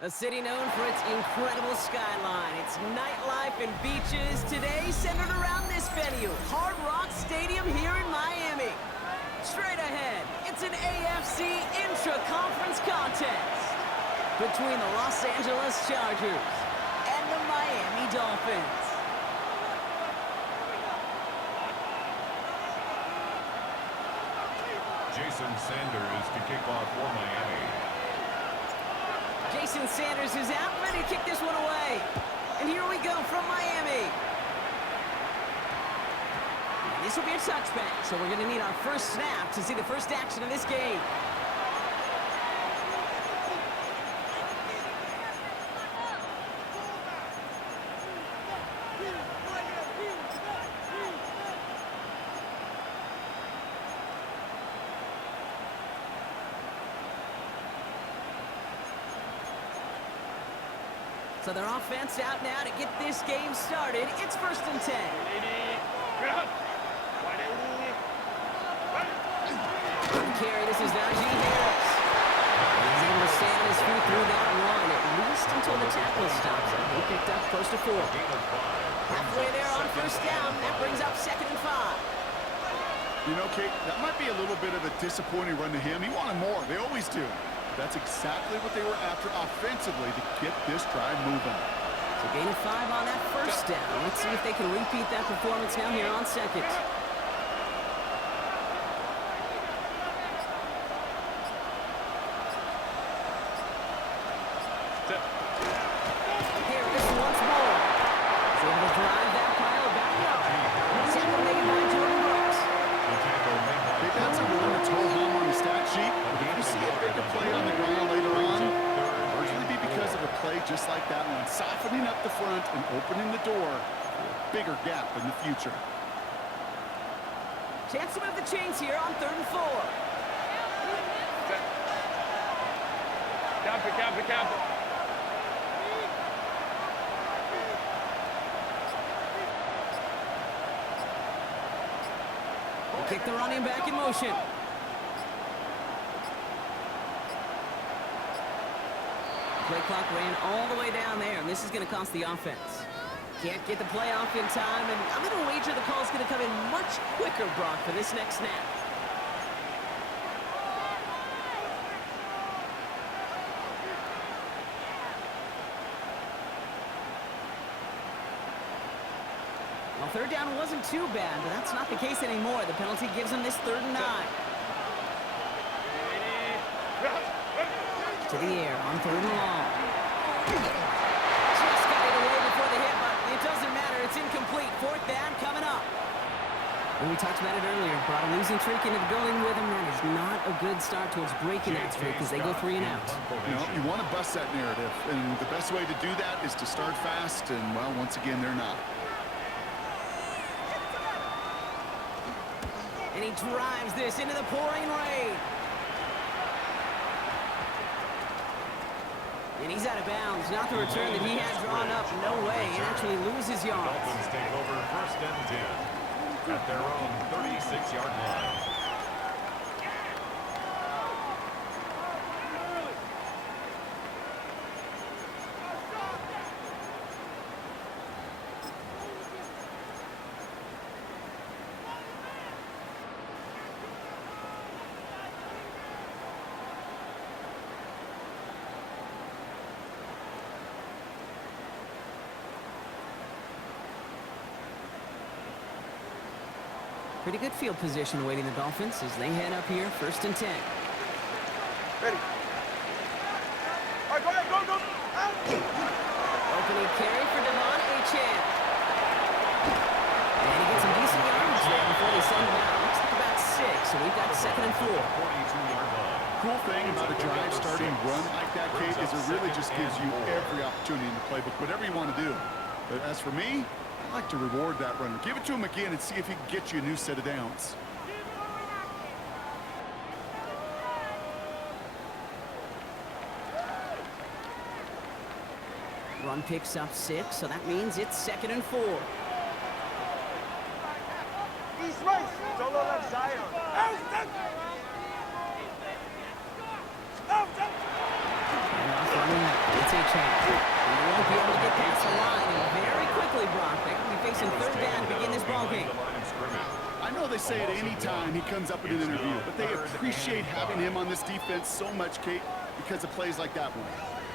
A city known for its incredible skyline, its nightlife and beaches, today centered around this venue, Hard Rock Stadium here in Miami. Straight ahead, it's an AFC intra-conference contest between the Los Angeles Chargers and the Miami Dolphins. Jason Sanders to kick off for Miami. Jason Sanders is out, ready to kick this one away. And here we go from Miami. This will be a touchback, so we're going to need our first snap to see the first action of this game. So their offense out now to get this game started. It's 1st and 10. On the carry, this is Najee Harris. He's able to stay on his feet through that run, at least until the tackle stops him. He picked up close to 4. Halfway there on 1st down. That brings up 2nd and 5. You know, Kate, that might be a little bit of a disappointing run to him. He wanted more. They always do. That's exactly what they were after offensively to get this drive moving. So gain of 5 on that 1st down. Let's see if they can repeat that performance now here on 2nd. Harris once more. He's able to drive that pile back up. Tackle made by Jordan Brooks. Hey, that's a one to toe home on the stat sheet. If you see a bigger play on the ground later on, it'll usually be because of a play just like that one, softening up the front and opening the door for a bigger gap in the future. Chance to move the chains here on 3rd and 4. Cap it. Kick the running back in motion. Play clock ran all the way down there, and this is going to cost the offense. Can't get the play off in time, and I'm going to wager the call's going to come in much quicker, Brock, for this next snap. Well, 3rd down wasn't too bad, but that's not the case anymore. The penalty gives them this 3rd and 9. To the air on 3rd and long. Just got it away before the hit, but it doesn't matter. It's incomplete. 4th down coming up. And we talked about it earlier. Brought a losing streak into the building with him. That is not a good start towards breaking that streak as they go 3 and out. You know, you want to bust that narrative, and the best way to do that is to start fast, and, well, once again, they're not. And he drives this into the pouring rain. And he's out of bounds. Not the return that he had drawn up. No way. He actually loses yards. Dolphins take over 1st and 10 at their own 36-yard line. Pretty good field position awaiting the Dolphins as they head up here, 1st and 10. Ready. All right, go ahead, go. Out. Opening carry for Devon Achane. And he gets some decent yards there before they send him out. Looks like about 6, so we've got 2nd and 4. 42-yard line. Cool thing about a drive starting run like that, Kate, is it really just gives you every opportunity in the playbook, whatever you want to do. But as for me, I like to reward that runner. Give it to him again and see if he can get you a new set of downs. Run picks up 6, so that means it's 2nd and 4. East right. Solo left side. And off running, it's Achane. He won't be able to get past the line, and very quickly, Brock, they're going to be facing 3rd down to begin this ballgame. I know they say it any time he comes up in an interview, but they appreciate having him on this defense so much, Kate, because of plays like that one.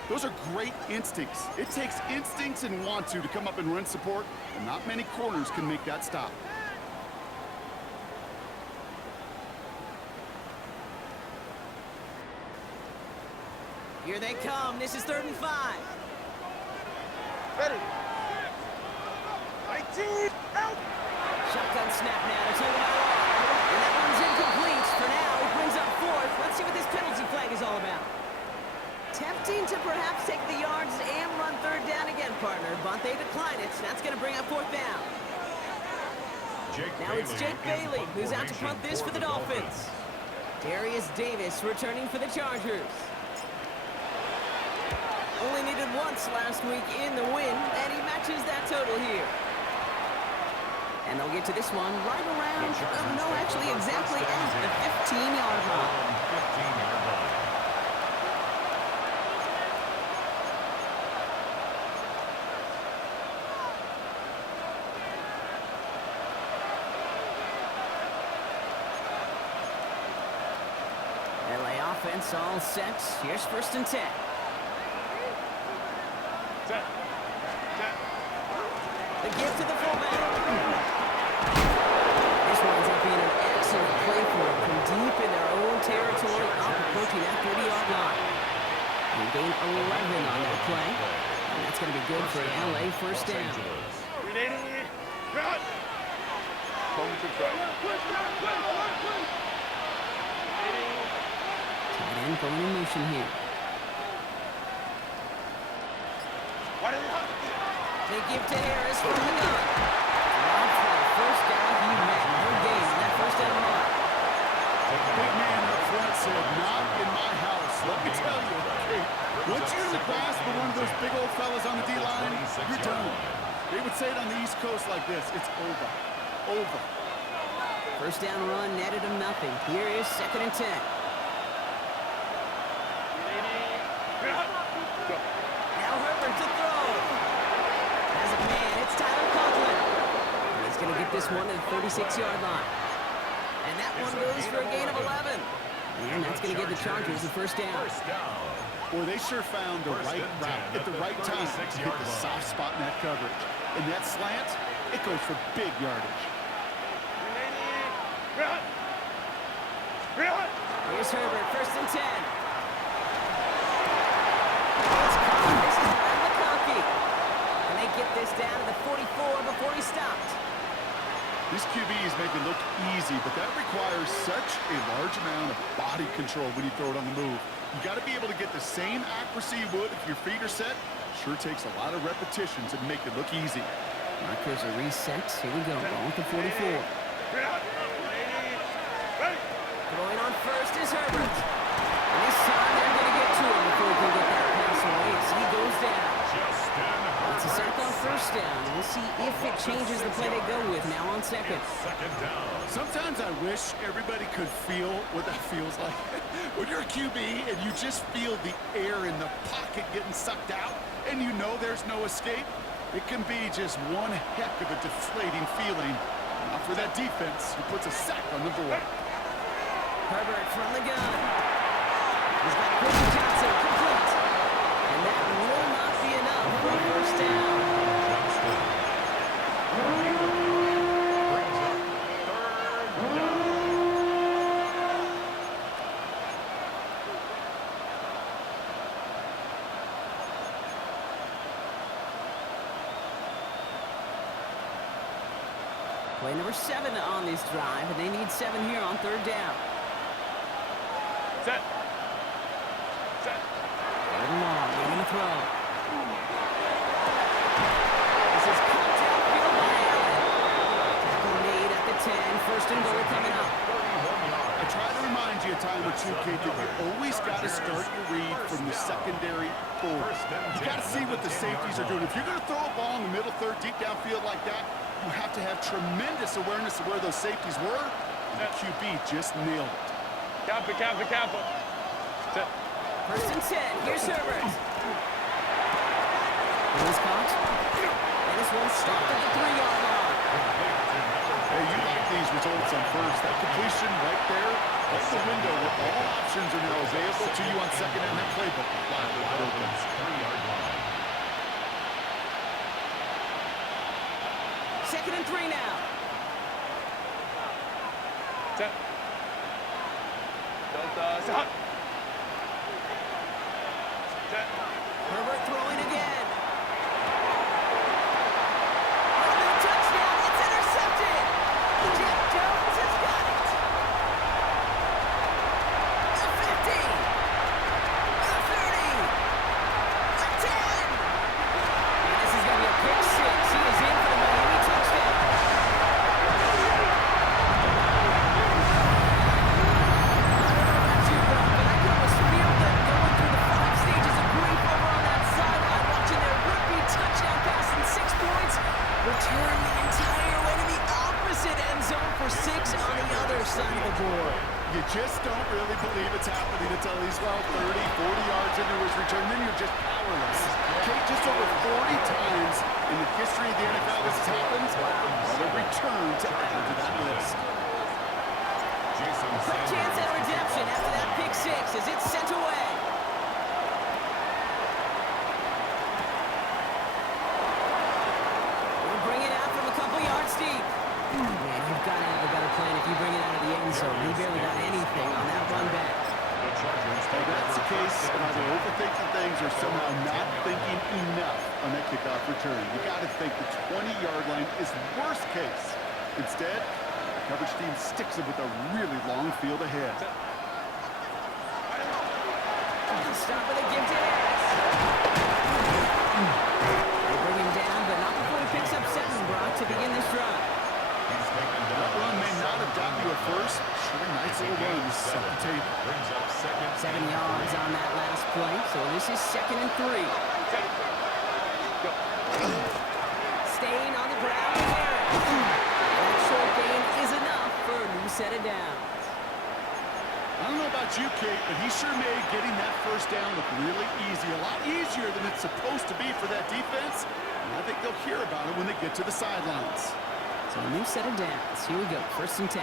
Those are great instincts. It takes instincts and want to come up and run support, and not many corners can make that stop. Here they come. This is 3rd and 5. Ready. 19. Out. Shotgun snap now to turn it out. And that one's incomplete. For now, it brings up 4th. Let's see what this penalty flag is all about. Tempting to perhaps take the yards and run 3rd down again, partner, but they decline it. That's going to bring up 4th down. Now it's Jake Bailey who's out to punt this for the Dolphins. Darius Davis returning for the Chargers. Only needed once last week in the win, and he matches that total here. And they'll get to this one right around, no, actually exactly at the 15-yard line. 15-yard line. LA offense all set. Here's 1st and 10. The give to the fullback. This winds up being an excellent play for him from deep in their own territory, up approaching that 30-yard line. They gain 11 on that play, and that's going to be good for an LA 1st down. Tight end going in motion here. They give to Harris from the gun. Rob for a 1st down. He met no gain in that 1st down run. Big man up front said, not in my house. Let me tell you, Kate, once you're in the grasp of one of those big old fellas on the D-line, you're done. They would say it on the East Coast like this, it's over. Over. 1st down run netted him nothing. Here is 2nd and 10. Now Herbert to throw. As a man, it's Tyler Conklin. And he's going to get this one to the 36-yard line. And that one goes for a gain of 11. And that's going to give the Chargers the 1st down. Boy, they sure found the right route at the right time to hit the soft spot in that coverage. And that slant, it goes for big yardage. Here's Herbert, 1st and 10. It's caught. This is Brad McConkey. And they get this down to the 44 before he stopped. These QBs make it look easy, but that requires such a large amount of body control when you throw it on the move. You got to be able to get the same accuracy you would if your feet are set. Sure takes a lot of repetitions and make it look easy. Markers are reset. Here we go. Ball with the 44. Throwing on 1st is Herbert. And this time they're going to get to him before he can get that pass away. So he goes down. It's a sack on 1st down. We'll see if it changes the play they go with now on 2nd. Sometimes I wish everybody could feel what that feels like. When you're a QB and you just feel the air in the pocket getting sucked out and you know there's no escape, it can be just one heck of a deflating feeling. Not for that defense who puts a sack on the board. Herbert from the gun. He's got Quentin Johnson complete. And that will not be enough for a 1st down. Play number 7 on this drive, and they need 7 here on third down. Set. Set. Third and long, leading the throw. This is caught downfield by Allen. Tackle made at the 10, first and goal coming up. I try to remind you a time or two, Kate, that you always got to start your read from the secondary forward. You got to see what the safeties are doing. If you're going to throw a ball in the middle third, deep downfield like that, you have to have tremendous awareness of where those safeties were. And the QB just nailed it. Camper, camper, camper. Set. First and 10, here's Herbert. Here's Cox. And this one stopped at the 3-yard line. Hey, you like these results on first. That completion right there, that's the window where all options are now available to you on second down. That playbook is wide open. 3-yard line. Second and 3 now. Set. Delta. Set. Set. Herbert throwing again. Oh, no touchdown. It's intercepted. Jeff Jones has got it. The 50. The 30. The 10. And this is going to be a pick 6. He is in for the Miami touchdown. Return the entire way to the opposite end zone for 6 on the other side of the board. You just don't really believe it's happening until he's, well, 30, 40 yards into his return. Then you're just powerless. Kate, just over 40 times in the history of the NFL this has happened. Another return to add to that list. Quick chance at redemption after that pick 6 as it's sent away. We'll bring it out from a couple yards deep. Man, you've got to have a better plan if you bring it out of the end zone. He barely got anything on that run back. If that's the case, either overthinking things or somehow not thinking enough on that kickoff return. You got to think the 20-yard line is worst case. Instead, the coverage team sticks it with a really long field ahead. Stop with a give to Harris. They bring him down, but not before he picks up 7, Brock, to begin this drive. That run may not have gotten you at first. Sure, nice little run to set the table. 7 yards on that last play, so this is 2nd and 3. Staying on the ground with Harris. That short gain is enough for a new set of downs. I don't know about you, Kate, but he sure made getting that first down look really easy. A lot easier than it's supposed to be for that defense. And I think they'll hear about it when they get to the sidelines. So a new set of downs. Here we go, 1st and 10.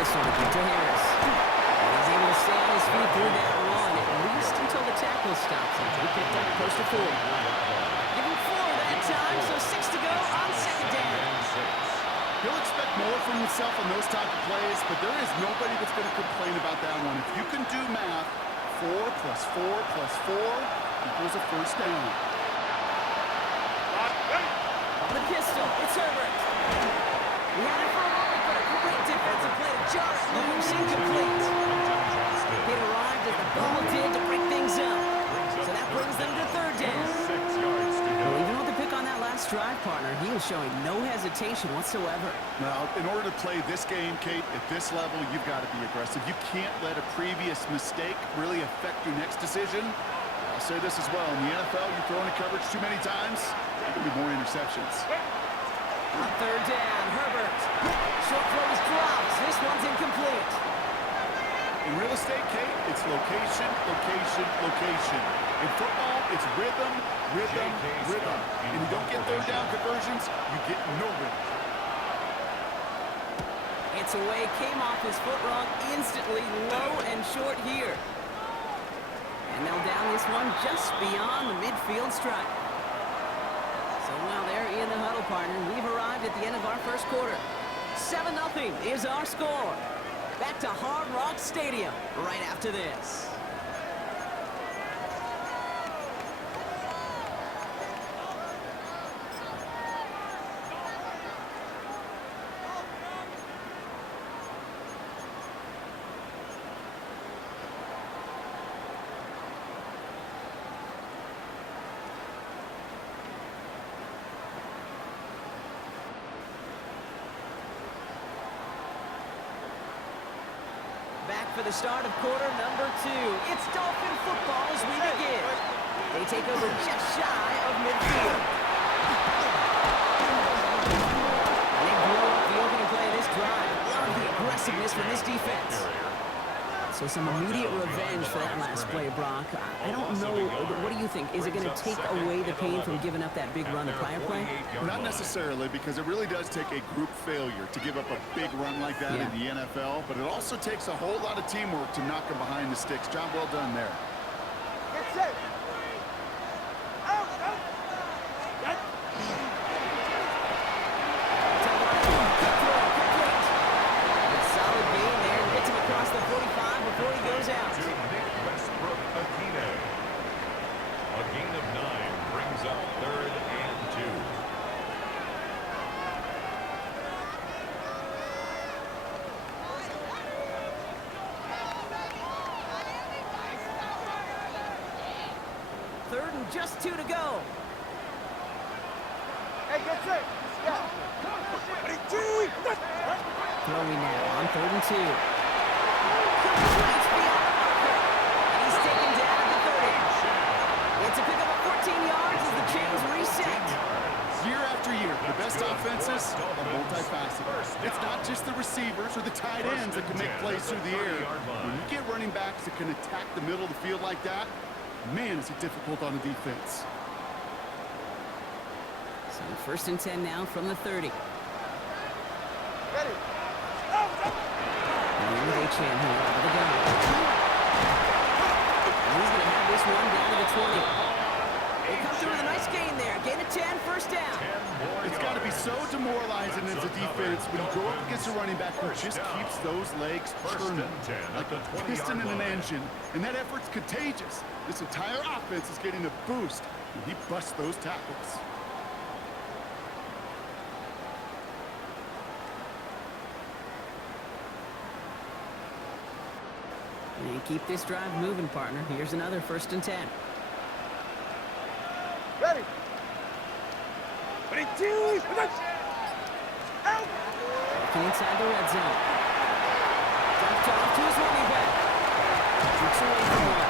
Pistol to Harris. And he's able to stay on his feet through that run, at least until the tackle stops him. He picked up close to 4. Give him 4 that time, so 6 to go on 2nd down. He'll expect more from himself on those type of plays, but there is nobody that's going to complain about that one. If you can do math, 4 plus 4 plus 4 equals a first down. On the pistol, it's Herbert. He had it for a moment, but a great defensive play to jar it loose, incomplete. It arrived as the ball did to break things up. So that brings them to 3rd down. Well, even with the pick on that last drive, partner, he was showing no hesitation whatsoever. Now, in order to play this game, Kate, at this level, you've got to be aggressive. You can't let a previous mistake really affect your next decision. I'll say this as well. In the NFL, you throw into coverage too many times, there can be more interceptions. On 3rd down, Herbert. Short throws drops. This one's incomplete. In real estate, Kate, it's location, location, location. In football, it's rhythm, rhythm, rhythm. And you don't get 3rd down conversions, you get no rhythm. It's away, came off his foot wrong instantly, low and short here. And they'll down this one just beyond the midfield stripe. So while they're in the huddle, partner, we've arrived at the end of our 1st quarter. 7-0 is our score. Back to Hard Rock Stadium right after this. Back for the start of quarter number 2. It's Dolphin football as we begin. They take over just shy of midfield. They blow up the opening play of this drive. Love the aggressiveness from this defense. So some immediate revenge for that last play, Brock. I don't know. What do you think? Is it going to take away the pain from giving up that big run the prior play? Not necessarily, because it really does take a group failure to give up a big run like that in the NFL, but it also takes a whole lot of teamwork to knock them behind the sticks. Job well done there. Get set. Out, out. Solid gain there. Gets him across the 45 before he goes out. To Nick Westbrook Akine. A gain of 9 brings up 3rd and 2. Third and just 2 to go. Hey, get set. Yeah. Throwing now on 3rd and 2. Completes beyond the marker. And he's taken down at the 30. It's a pickup of 14 yards as the chains reset. Year after year, the best offenses are multifaceted. It's not just the receivers or the tight ends that can make plays through the air. When you get running backs that can attack the middle of the field like that, man, is it difficult on the defense. So 1st and 10 now from the 30. Ready. And with H-Man here out of the gun. And he's going to have this one down to the 20. They come through with a nice gain there. Gain of 10, first down. It's got to be so demoralizing as a defense when you go up against a running back who just keeps those legs churning like a piston in an engine, and that effort's contagious. This entire offense is getting a boost when he busts those tackles. And you keep this drive moving, partner. Here's another 1st and 10. Ready. Ready, two. Out. Working inside the red zone. Dumped off to his running back. Shoots away from one.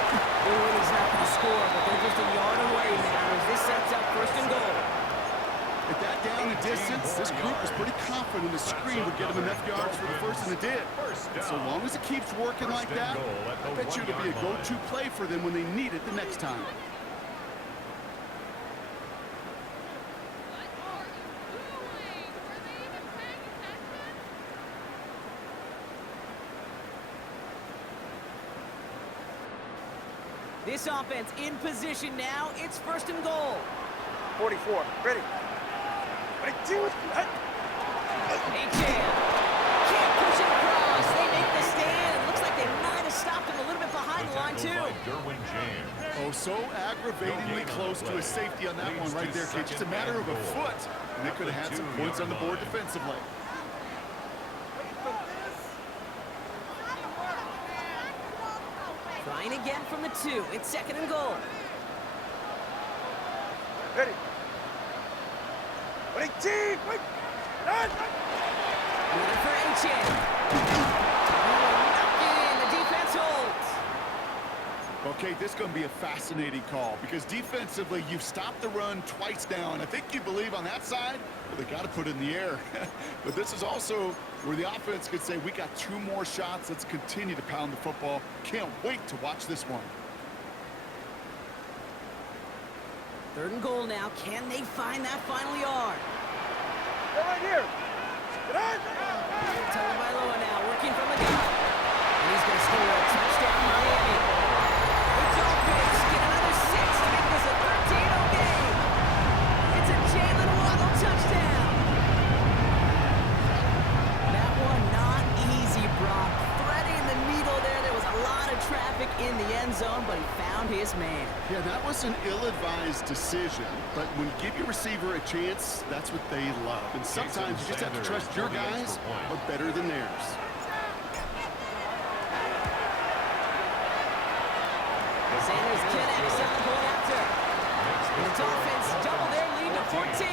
He's not going to score, but they're just a yard away now as this sets up 1st and goal. At that down and distance, this group was pretty confident the screen would get them enough yards for the first, and it did. And so long as it keeps working like that, I bet you it'll be a go-to play for them when they need it the next time. This offense in position now. It's 1st and goal. 44. Ready. Ready, two. H-Man can't push it across. They make the stand. It looks like they might have stopped him a little bit behind the line, too. Oh, so aggravatingly close to a safety on that one right there, kid. Just a matter of a foot, and they could have had some points on the board defensively. Trying again from the 2. It's 2nd and goal. Ready. Ready, two. Another for H-Man. Knocked it in. The defense holds. Okay, this is going to be a fascinating call because defensively, you've stopped the run twice now, and I think you believe on that side, well, they got to put it in the air. But this is also where the offense could say, we got 2 more shots. Let's continue to pound the football. Can't wait to watch this one. 3rd and goal now. Can they find that final yard? They're right here. Get on. Tagovailoa now working from the gun. And he's going to score a touchdown, Miami. The Dolphins get another 6 to make this a 13-0 game. It's a Jalen Waddle touchdown. zone, but he found his man. Yeah, that was an ill-advised decision, but when you give your receiver a chance, that's what they love. And sometimes you just have to trust your guys are better than theirs. Sanders connects on the point after. And the Dolphins double their lead to 14.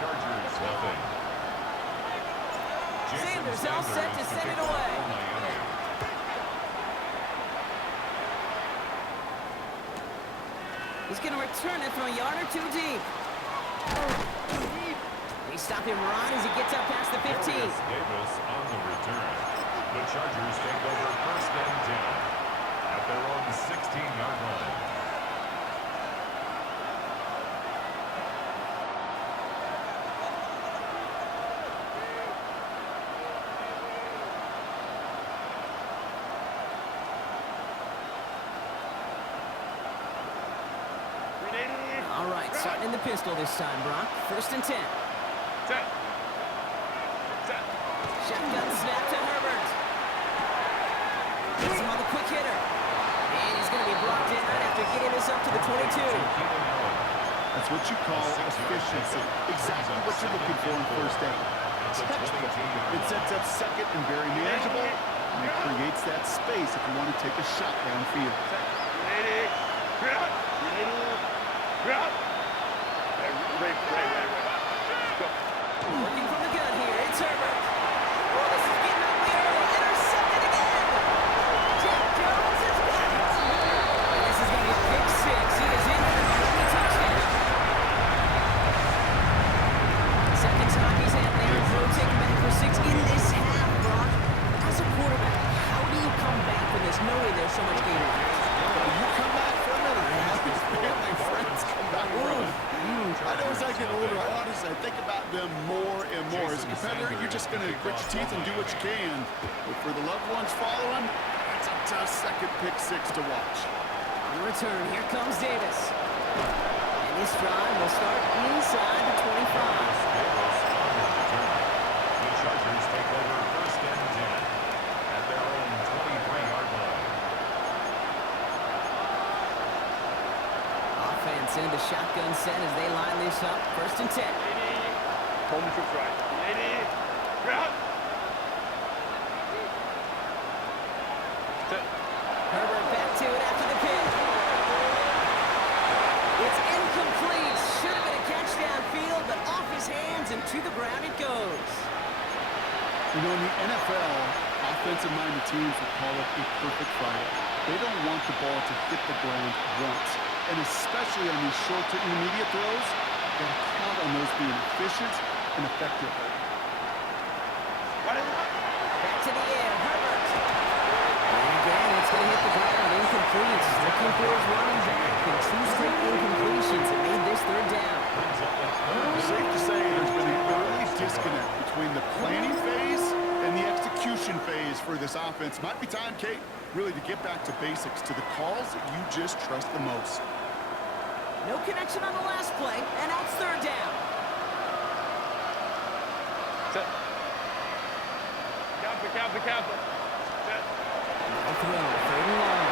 Chargers nothing. Sanders all set to send it away. He's going to return it from a yard or two deep. They stop him right as he gets up past the 15. Davis on the return. The Chargers take over first and 10 at their own 16-yard line. All right, starting in the pistol this time, Brock. First and 10. Set. Set. Shotgun snap to Herbert. Gets him on the quick hitter. And he's going to be brought down after getting this up to the 22. That's what you call efficiency. Exactly what you're looking for in first down. It sets up second and very manageable, and it creates that space if you want to take a shot downfield. Ready. Grab. Grab. Right. Go. Working from the gun here. It's Herbert. Oh, this is getting ugly early. Intercepted again. Jack Jones is got it. And this is going to be a pick six. He is in for the touchdown. Second time he's had there. Throw taken back for 6 in this half, Brock. As a quarterback, how do you come back from this knowing there's so much game left? You come back from it, or have his family and friends come back from it. I know as I get older, I think about them more and more. As a competitor, you're just going to grit your teeth and do what you can. But for the loved ones following, that's a tough second pick six to watch. On the return, here comes Davis. And this drive will start inside the 25. Davis on the return. The Chargers take over first and 10 at their own 23-yard line. Offense into the shotgun set as they line this up. First and 10. Coleman trips right. Lady. Grab. Set. Herbert back to it after the pick. It's incomplete. Should have been a catch downfield, but off his hands and to the ground it goes. You know, in the NFL, offensive-minded teams will call it a perfect Friday. They don't want the ball to hit the ground once. And especially on these short to intermediate throws, you've got to count on those being efficient and effective. Back to the air, Herbert. And again, it's going to hit the ground. Incomplete. Looking for his running back. And 2 straight incompletions that made this third down. Safe to say there's been an early disconnect between the planning phase and the execution phase for this offense. Might be time, Kate, really to get back to basics, to the calls that you just trust the most. No connection on the last play, and now it's third down. Set. Counter. Set. No throw, third and long.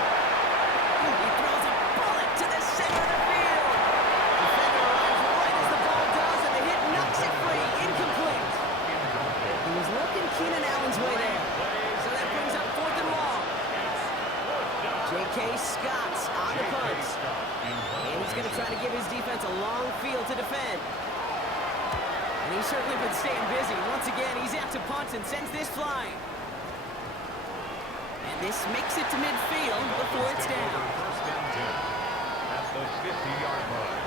He throws a bullet to the center of the field. Defender arrives right as the ball does, and the hit knocks it free. Incomplete. He was looking Keenan Allen's way there. So that brings up fourth and long. J.K. Scott's on the punt. And he's going to try to give his defense a long field to defend. And he's certainly been staying busy. Once again, he's out to punt and sends this flying. And this makes it to midfield before it's down. First and 10 at the 50-yard line.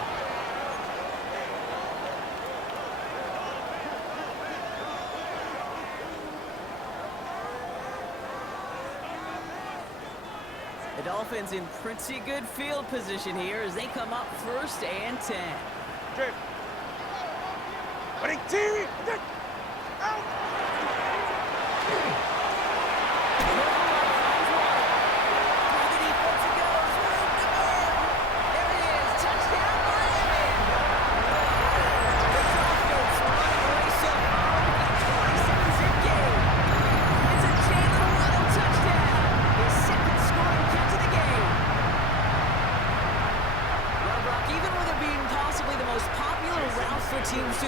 The Dolphins in pretty good field position here as they come up first and 10. Trip. Ready, team. Out.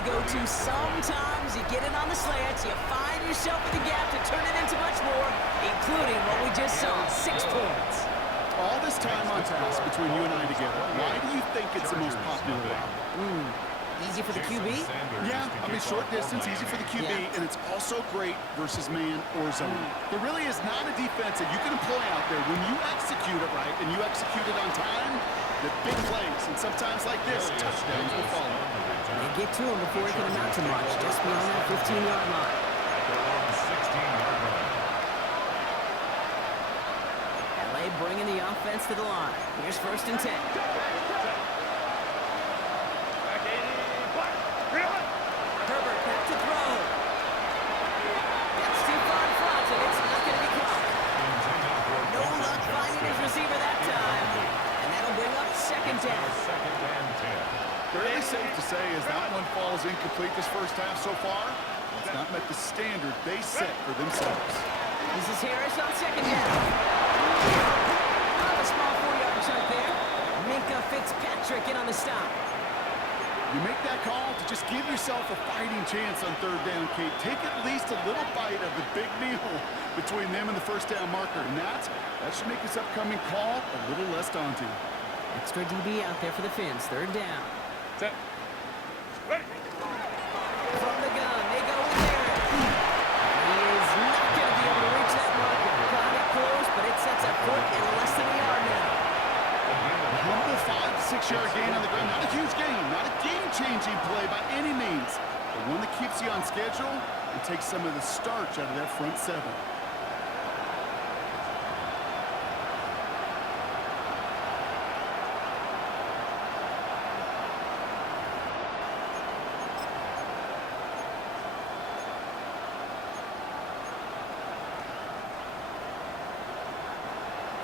the go-to. Sometimes you get it on the slants, you find yourself with the gap to turn it into much more, including what we just saw, 6 points. All this time on task between you and I together, why do you think it's the most popular route? Easy for the QB? Yeah, I mean, short distance, easy for the QB, and it's also great versus man or zone. There really is not a defense that you can employ out there when you execute it right and you execute it on time, the big plays, and sometimes like this, touchdowns will follow. They get to him before he can amount to much, just beyond that 15-yard line. At their own 16-yard line. LA bringing the offense to the line. Here's 1st and 10. Herbert back to throw. That's too far in front, and it's not going to be caught. No luck finding his receiver that time. And that'll bring up 2nd down. 2nd and 10. Fairly safe to say as that one falls incomplete this first half so far, it's not met the standard they set for themselves. This is Harris on 2nd down. A small 4-yard chunk there. Minka Fitzpatrick in on the stop. You make that call to just give yourself a fighting chance on 3rd down, Kate. Take at least a little bite of the big meal between them and the 1st down marker. And that should make this upcoming call a little less daunting. Extra DB out there for the Finns. 3rd down. Set. Ready. From the gun, they go with Harris. He is not going to be able to reach that marker. Got it close, but it sets up 4th and less than a yard now. A humble 5 to 6 yard gain on the ground. Not a huge gain, not a game-changing play by any means, but one that keeps you on schedule and takes some of the starch out of that front 7.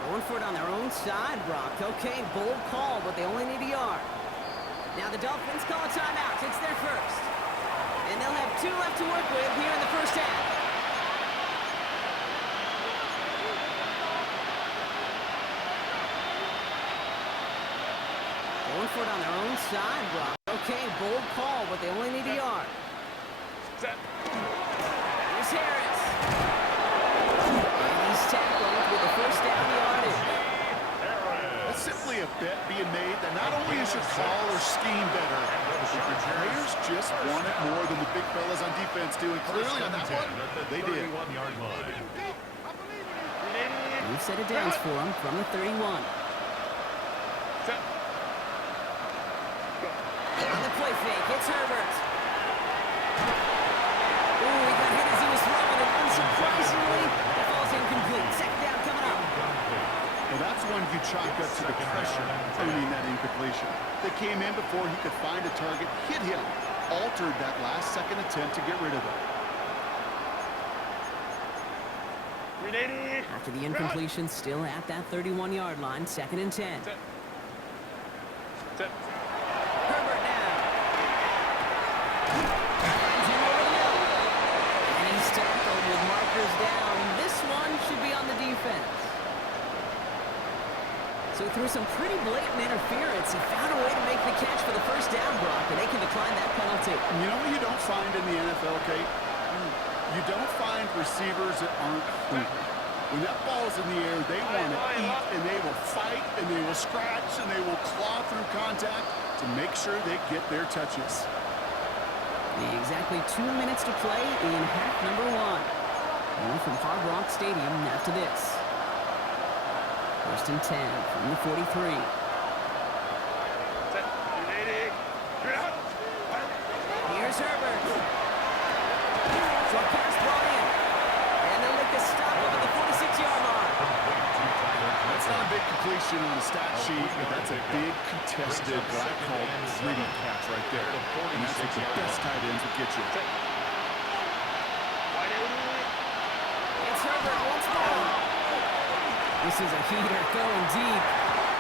Going for it on their own side, Brock. Okay, bold call, but they only need a yard. Now the Dolphins call a timeout. It's their first. And they'll have 2 left to work with here in the first half. Going for it on their own side, Brock. Okay, bold call, but they only need a yard. Set. Here's Harris. And he's tackled with the 1st down yardage. That's simply a bet being made that not only is your call or scheme better, but your players just want it more than the big fellas on defense do. And clearly on that one, they did. 31-yard line. New set of downs for him from the 31. Set. On the play fake, it's Herbert. Ooh, he got hit as he was throwing, and unsurprisingly, it falls incomplete. 2nd down coming up. Well, that's one you chalk up to the pressure earning that incompletion. They came in before he could find a target, hit him, altered that last-second attempt to get rid of it. After the incompletion, still at that 31-yard line, 2nd and 10. Set. Set. Herbert now. Finds him over the middle. And he's tackled with markers down. This one should be on the defense. So through some pretty blatant interference, he found a way to make the catch for the 1st down, Brock, and they can decline that penalty. You know what you don't find in the NFL, Kate? You don't find receivers that aren't hungry. When that ball's in the air, they want to eat, and they will fight, and they will scratch, and they will claw through contact to make sure they get their touches. Exactly 2 minutes to play in half number 1. More from Hard Rock Stadium after this. 1st and 10 from the 43. Set. Here's Herbert. Short pass brought in. And they'll make the stop over the 46-yard line. That's not a big completion on the stat sheet, but that's a big contested, what I call gritty catch right there. And that's what the best tight ends will get you. It's Herbert once more. This is a heater going deep.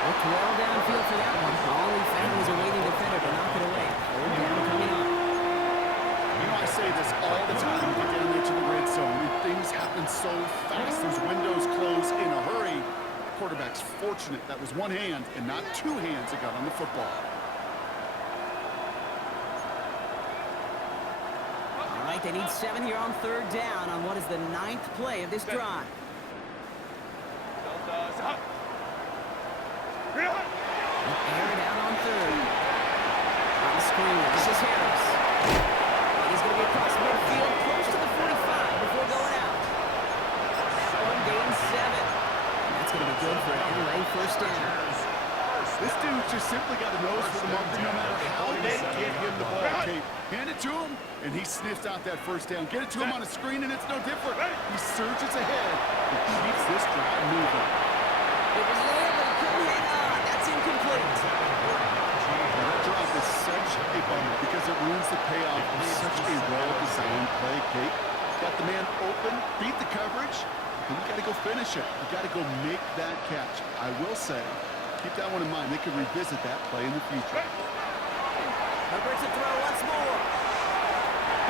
Looked well downfield for that one. All he found was a waiting defender to knock it away. 3rd down coming up. You know, I say this all the time when we get into the red zone. And things happen so fast. Those windows close in a hurry. Quarterback's fortunate that was one hand and not 2 hands that got on the football. right, they need 7 here on third down on what is the 9th play of this drive. Air it out on third. On the screen, this is Harris. And he's going to be across midfield, close to the 45 before going out. That one gains 7. And that's going to be good for an LA first down. This dude just simply got a nose for the marker no matter how they get him the ball, Kate. Hand it to him, and he sniffs out that first down. Get it to him on a screen, and it's no different. He surges ahead and keeps this drive moving. It was there, but he couldn't hang on. That's incomplete. That drop is such a bummer because it ruins the payoff of such a well-designed play, Kate. Got the man open, beat the coverage, and you got to go finish it. You got to go make that catch. I will say, keep that one in mind. They can revisit that play in the future. Herbert to throw once more.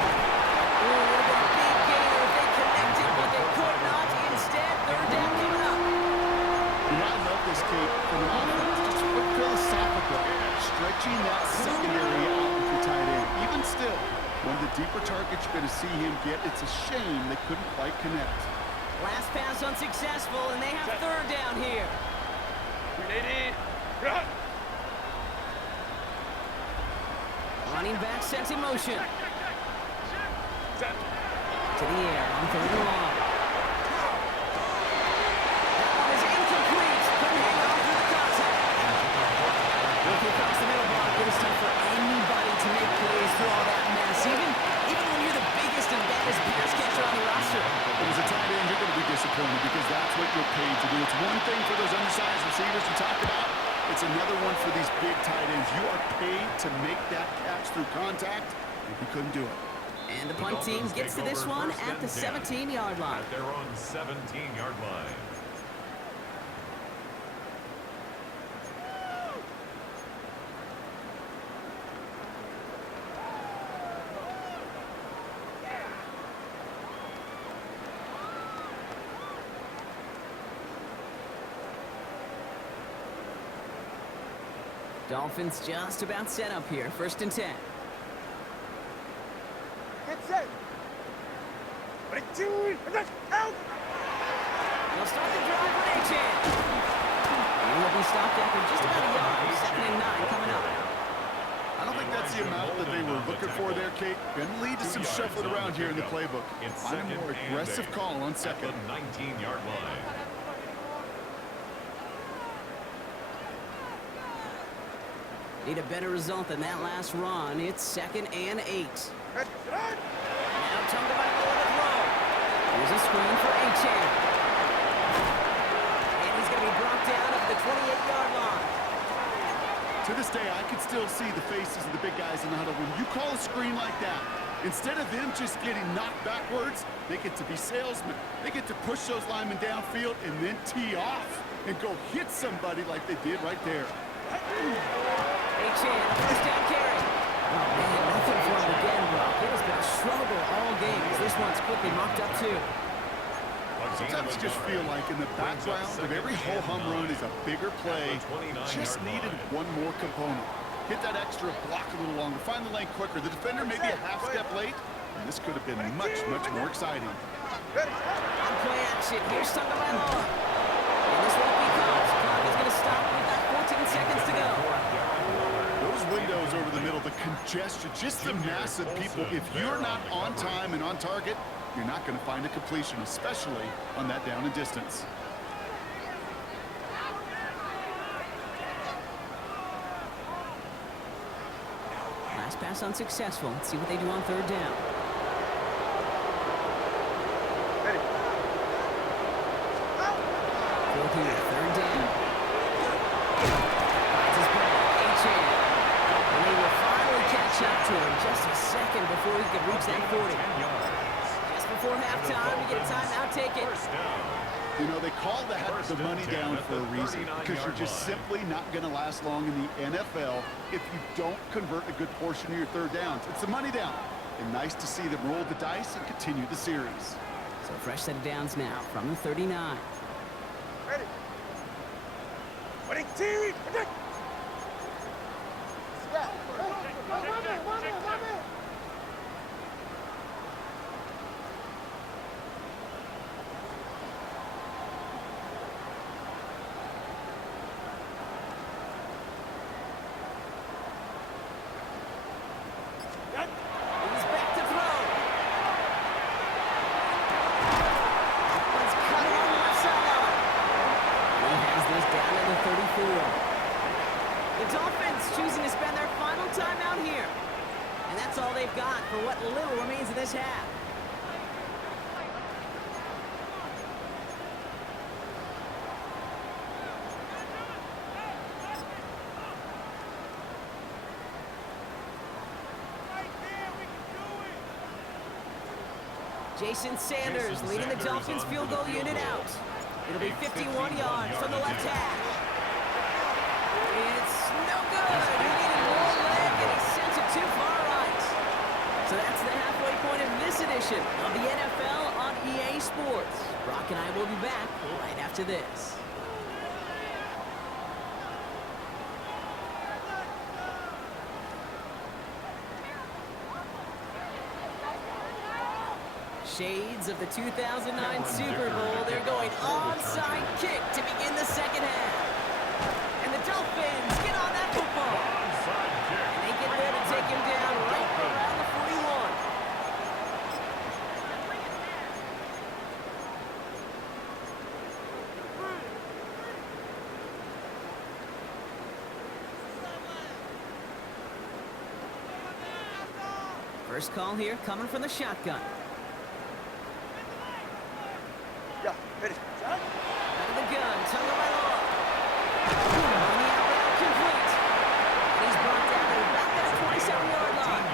Ooh, would have been a big gain if they connected, but they could not. Instead, third down coming up. You know, I love this, Kate, from an offense. Just philosophical. Stretching that secondary out with your tight end. Even still, one of the deeper targets you're going to see him get, it's a shame they couldn't quite connect. Last pass unsuccessful, and they have third down here. Running back sent in motion. To the air on third and long. That one is incomplete. Couldn't hang on through the contact. Looking across the middle block, it is tough for anybody to make plays through all that mess, even when you're the biggest and baddest pass catcher on the roster. As a tight end, you're going to be disappointed because that's what you're paid to do. It's one thing for those undersized receivers you talk about. It's another one for these big tight ends. You are paid to make that catch through contact, and you couldn't do it. And the punt team gets to this one at the 17-yard line. At their own 17-yard line. Dolphins just about set up here. First and 10. Get set. Out. They'll start the drive with A-Chan. And he'll be stopped after just about a yard. Second and 9 coming up. I don't think that's the amount that they were looking for there, Kate. Going to lead to some shuffling around here in the playbook. Find a more aggressive call on second. 19-yard line. Need a better result than that last run. It's second and 8. Now Tagovailoa to throw. Here's a screen for A-Chan. And he's going to be brought down at the 28-yard line. To this day, I can still see the faces of the big guys in the huddle. When you call a screen like that, instead of them just getting knocked backwards, they get to be salesmen. They get to push those linemen downfield and then tee off and go hit somebody like they did right there. A-Chan, first down carry. Oh, man, nothing for him again, Brock. It has been a struggle all game as this one's quickly mocked up, too. Sometimes you just feel like in the background of every ho-hum run is a bigger play. Just needed one more component. Hit that extra block a little longer. Find the lane quicker. The defender may be a half step late, and this could have been much, much more exciting. On play action, here's Tagovailoa. And this won't be caught. Clock is going to stop with that 14 seconds to go. Those windows over the middle, the congestion, just the mass of people. If you're not on time and on target, you're not going to find a completion, especially on that down and distance. Last pass unsuccessful. Let's see what they do on third down. Ready. Field here, third down. Finds his ball, A-Chan. And they will finally catch up to him just a second before he could reach that 40. Just before halftime, we get a timeout, take it. You know, they call that the money down for a reason, because you're just simply not going to last long in the NFL if you don't convert a good portion of your third downs. It's the money down. And nice to see them roll the dice and continue the series. So fresh set of downs now from the 39. Ready. Ready. Team. Attack. remains in this half. Jason Sanders leading the Dolphins field goal unit out. It'll be 51 yards from the left hash. It's no good. He needed more leg, and he sent it too far right. So that's the halfway point of this edition of the NFL on EA Sports. Brock and I will be back right after this. Shades of the 2009 Super Bowl. They're going onside kick to begin the second half. And the Dolphins get on that football. And they get there to take him down right around the 41. First call here coming from the shotgun. Yeah, ready. Out of the gun, Tonga by law. On the out route, complete. And he's brought down to about that 27-yard line.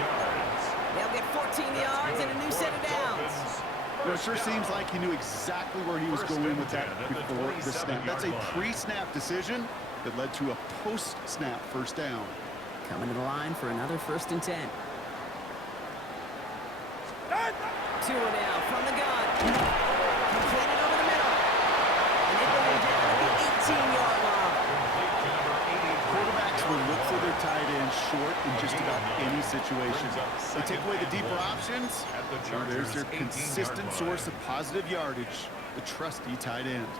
They'll get 14 yards and a new set of downs. You know, it sure seems like he knew exactly where he was going with that before the snap. That's a pre-snap decision that led to a post-snap first down. Coming to the line for another 1st and 10. Tua now from the gun. Completed over the middle. And they bring him down at the 18-yard line. Quarterbacks will look for their tight end short in just about any situation. They take away the deeper options. Well, there's their consistent source of positive yardage, the trusty tight end.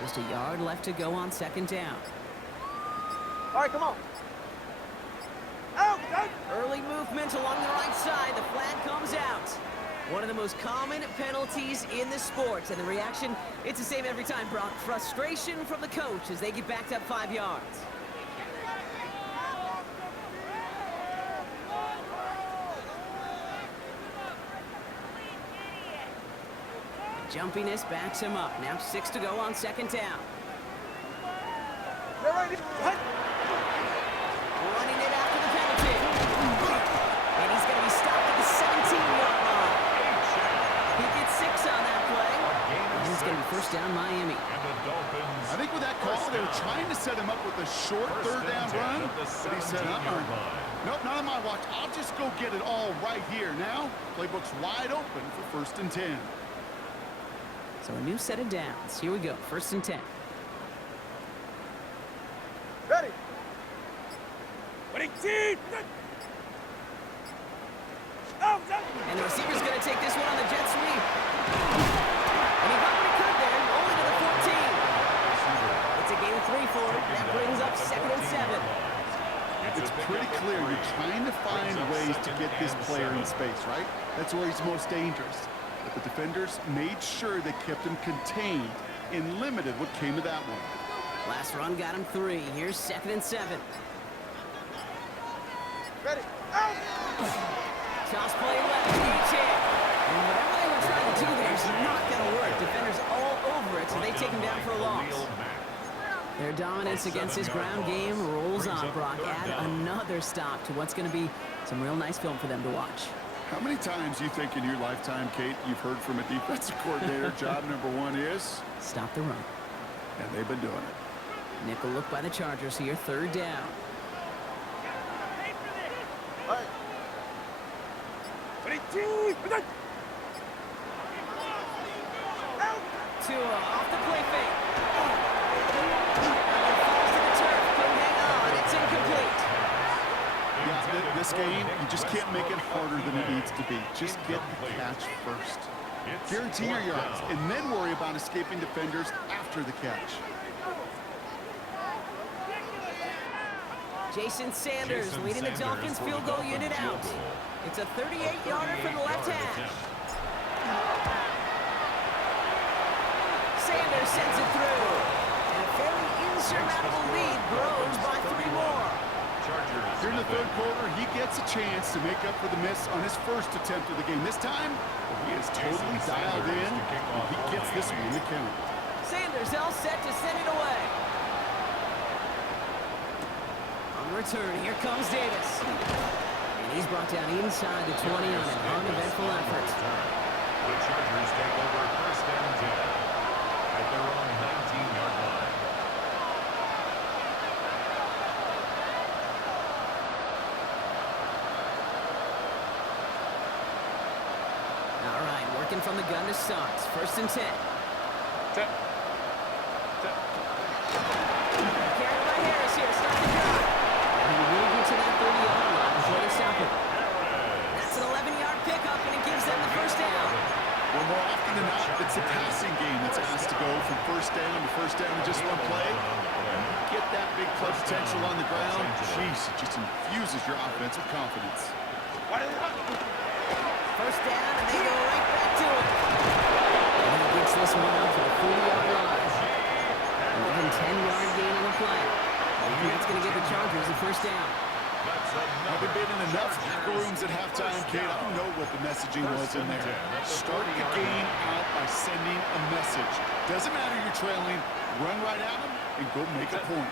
Just a yard left to go on 2nd down. All right, come on. Out, out. Early movement along the right side. The flag comes out. One of the most common penalties in the sport. And the reaction, it's the same every time, Brock. Frustration from the coach as they get backed up 5 yards. Jumpiness backs him up. Now 6 to go on 2nd down. They're ready. What? Running it after the penalty. And he's going to be stopped at the 17-yard line. He gets 6 on that play. And he's going to be 1st down Miami. I think with that call, they were trying to set him up with a short 3rd down run, but he said, nope, not on my watch. I'll just go get it all right here. Now, playbook's wide open for 1st and 10. So a new set of downs. Here we go, 1st and 10. Ready. Ready, team. Out, out. And the receiver's going to take this one on the jet sweep. And he got what he could there, only to the 14. It's a gain of 3 for him. That brings up 2nd and 7. It's pretty clear you're trying to find ways to get this player in space, right? That's where he's most dangerous. But the defenders made sure they kept him contained and limited what came of that one. Last run got him 3. Here's 2nd and 7. Ready. Out. Toss play left, reach in. And whatever they were trying to do there is not going to work. Defenders all over it, so they take him down for a loss. Their dominance against his ground game rolls on, Brock. Add another stop to what's going to be some real nice film for them to watch. How many times you think in your lifetime, Kate, you've heard from a defensive coordinator, job number 1 is? Stop the run. And they've been doing it. Nickel look by the Chargers here, 3rd down. All right. Ready, team. Out. Tua off the play fake. Falls to the turf, couldn't hang on. It's incomplete. Yeah, this game, you just can't make it harder than it needs to be. Just get the catch first. Guarantee your yards, and then worry about escaping defenders after the catch. Jason Sanders leading the Dolphins field goal unit out. It's a 38-yarder from the left hash. Sanders sends it through. And a fairly insurmountable lead grows by 3 more. Chargers Here in the third quarter, he gets a chance to make up for the miss on his first attempt of the game. This time, he is totally dialed in, and he gets this one to count. Sanders all set to send it away. On return, here comes Davis. And he's brought down inside the 20 on an uneventful effort. The Chargers take over first and 10 at their own 19-yard line. All right, working from the gun to start. First and 10. Carried by Harris here, start the drive. And he will get to that 30-yard line before they stop him. That's an 11-yard pickup, and it gives them the first down. Well, more often than not, it's a passing game that's asked to go from first down in just one play. Get that big play potential on the ground. Jeez, it just infuses your offense with confidence. First down, and they go right back to it. And he gets this one out to the 40-yard line. An 10-yard gain on the play. And that's going to give the Chargers the first down. Having been in enough locker rooms at halftime, Kate, I don't know what the messaging was in there. Start the game out by sending a message. Doesn't matter you're trailing, run right at them and go make a point.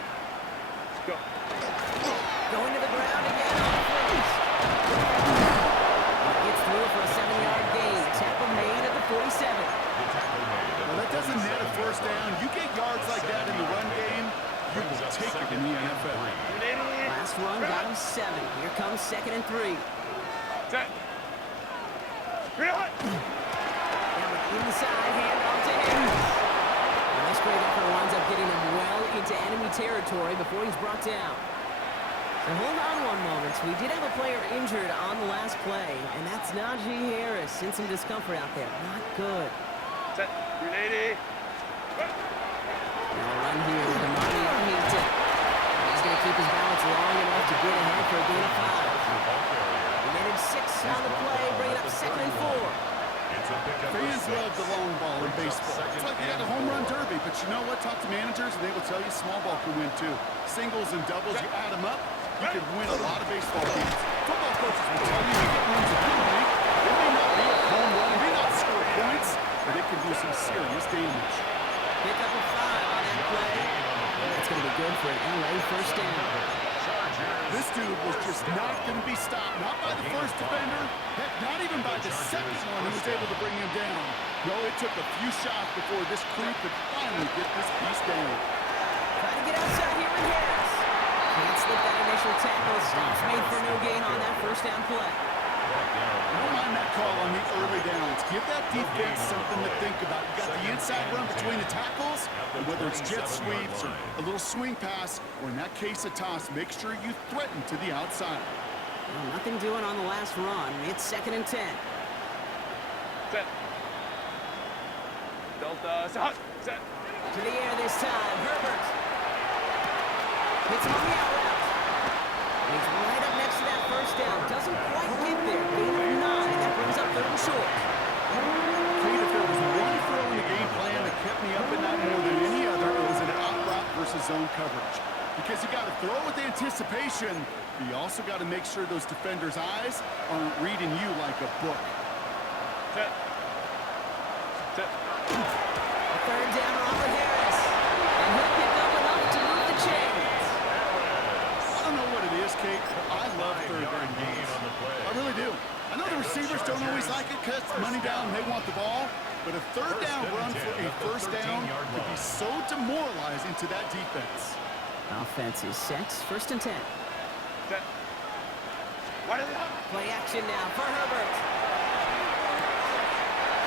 Go. Going to the ground again on first. He gets through for a 7-yard gain. Tackle made at the 47. Well, that doesn't net a first down. You get yards like that in the run game, you will take it in the NFL. Last run got him 7. Here comes 2nd and 3. Set. Now an inside handoff to Harris. And this great effort winds up getting him well into enemy territory before he's brought down. So hold on one moment. We did have a player injured on the last play, and that's Najee Harris. In some discomfort out there. Not good. Set. 380. Now a run here with Amari Armington. He's going to keep his balance long enough to get ahead for a gain of 5. He netted 6 on the play, bringing up 2nd and 4. Fans love the long ball in baseball. It's like they got the home run derby, but you know what? Talk to managers, and they will tell you small ball can win too. Singles and doubles, you add them up, you can win a lot of baseball games. Football coaches will tell you get runs a good week. It may not be a home run, it may not score points, but it can do some serious damage. Pick up a 5 on that play. That's going to be good for an LA first down. This dude was just not going to be stopped, not by the first defender, heck, not even by the second one who was able to bring him down. No, it took a few shots before this creep could finally get this piece down. Trying to get outside here with Harris. Can't slip that initial tackle. Stops made for no gain on that first down play. I don't mind that call on the early downs. Give that defense something to think about. You got the inside run between the tackles, and whether it's jet sweeps or a little swing pass, or in that case a toss, make sure you threaten to the outside. Well, nothing doing on the last run. It's 2nd and 10. Set. Delta. Set. Set. To the air this time. Herbert. Hits him on the out route. He's right up next to that first down. Doesn't quite get there. Gain of 9. That brings up 3rd and short. Kate, if there was one throw in the game plan that kept me up at night more than any other, it was an out route versus zone coverage. Because you got to throw with anticipation, but you also got to make sure those defenders' eyes aren't reading you like a book. Set. Set. A 3rd down on for Harris. And he'll pick up enough to move the chains. I don't know what it is, Kate, but I love third down games. I really do. I know the receivers don't always like it because money down, they want the ball. But a third down run for a first down could be so demoralizing to that defense. Offense is set. 1st and 10. Set. What is it? Play action now for Herbert.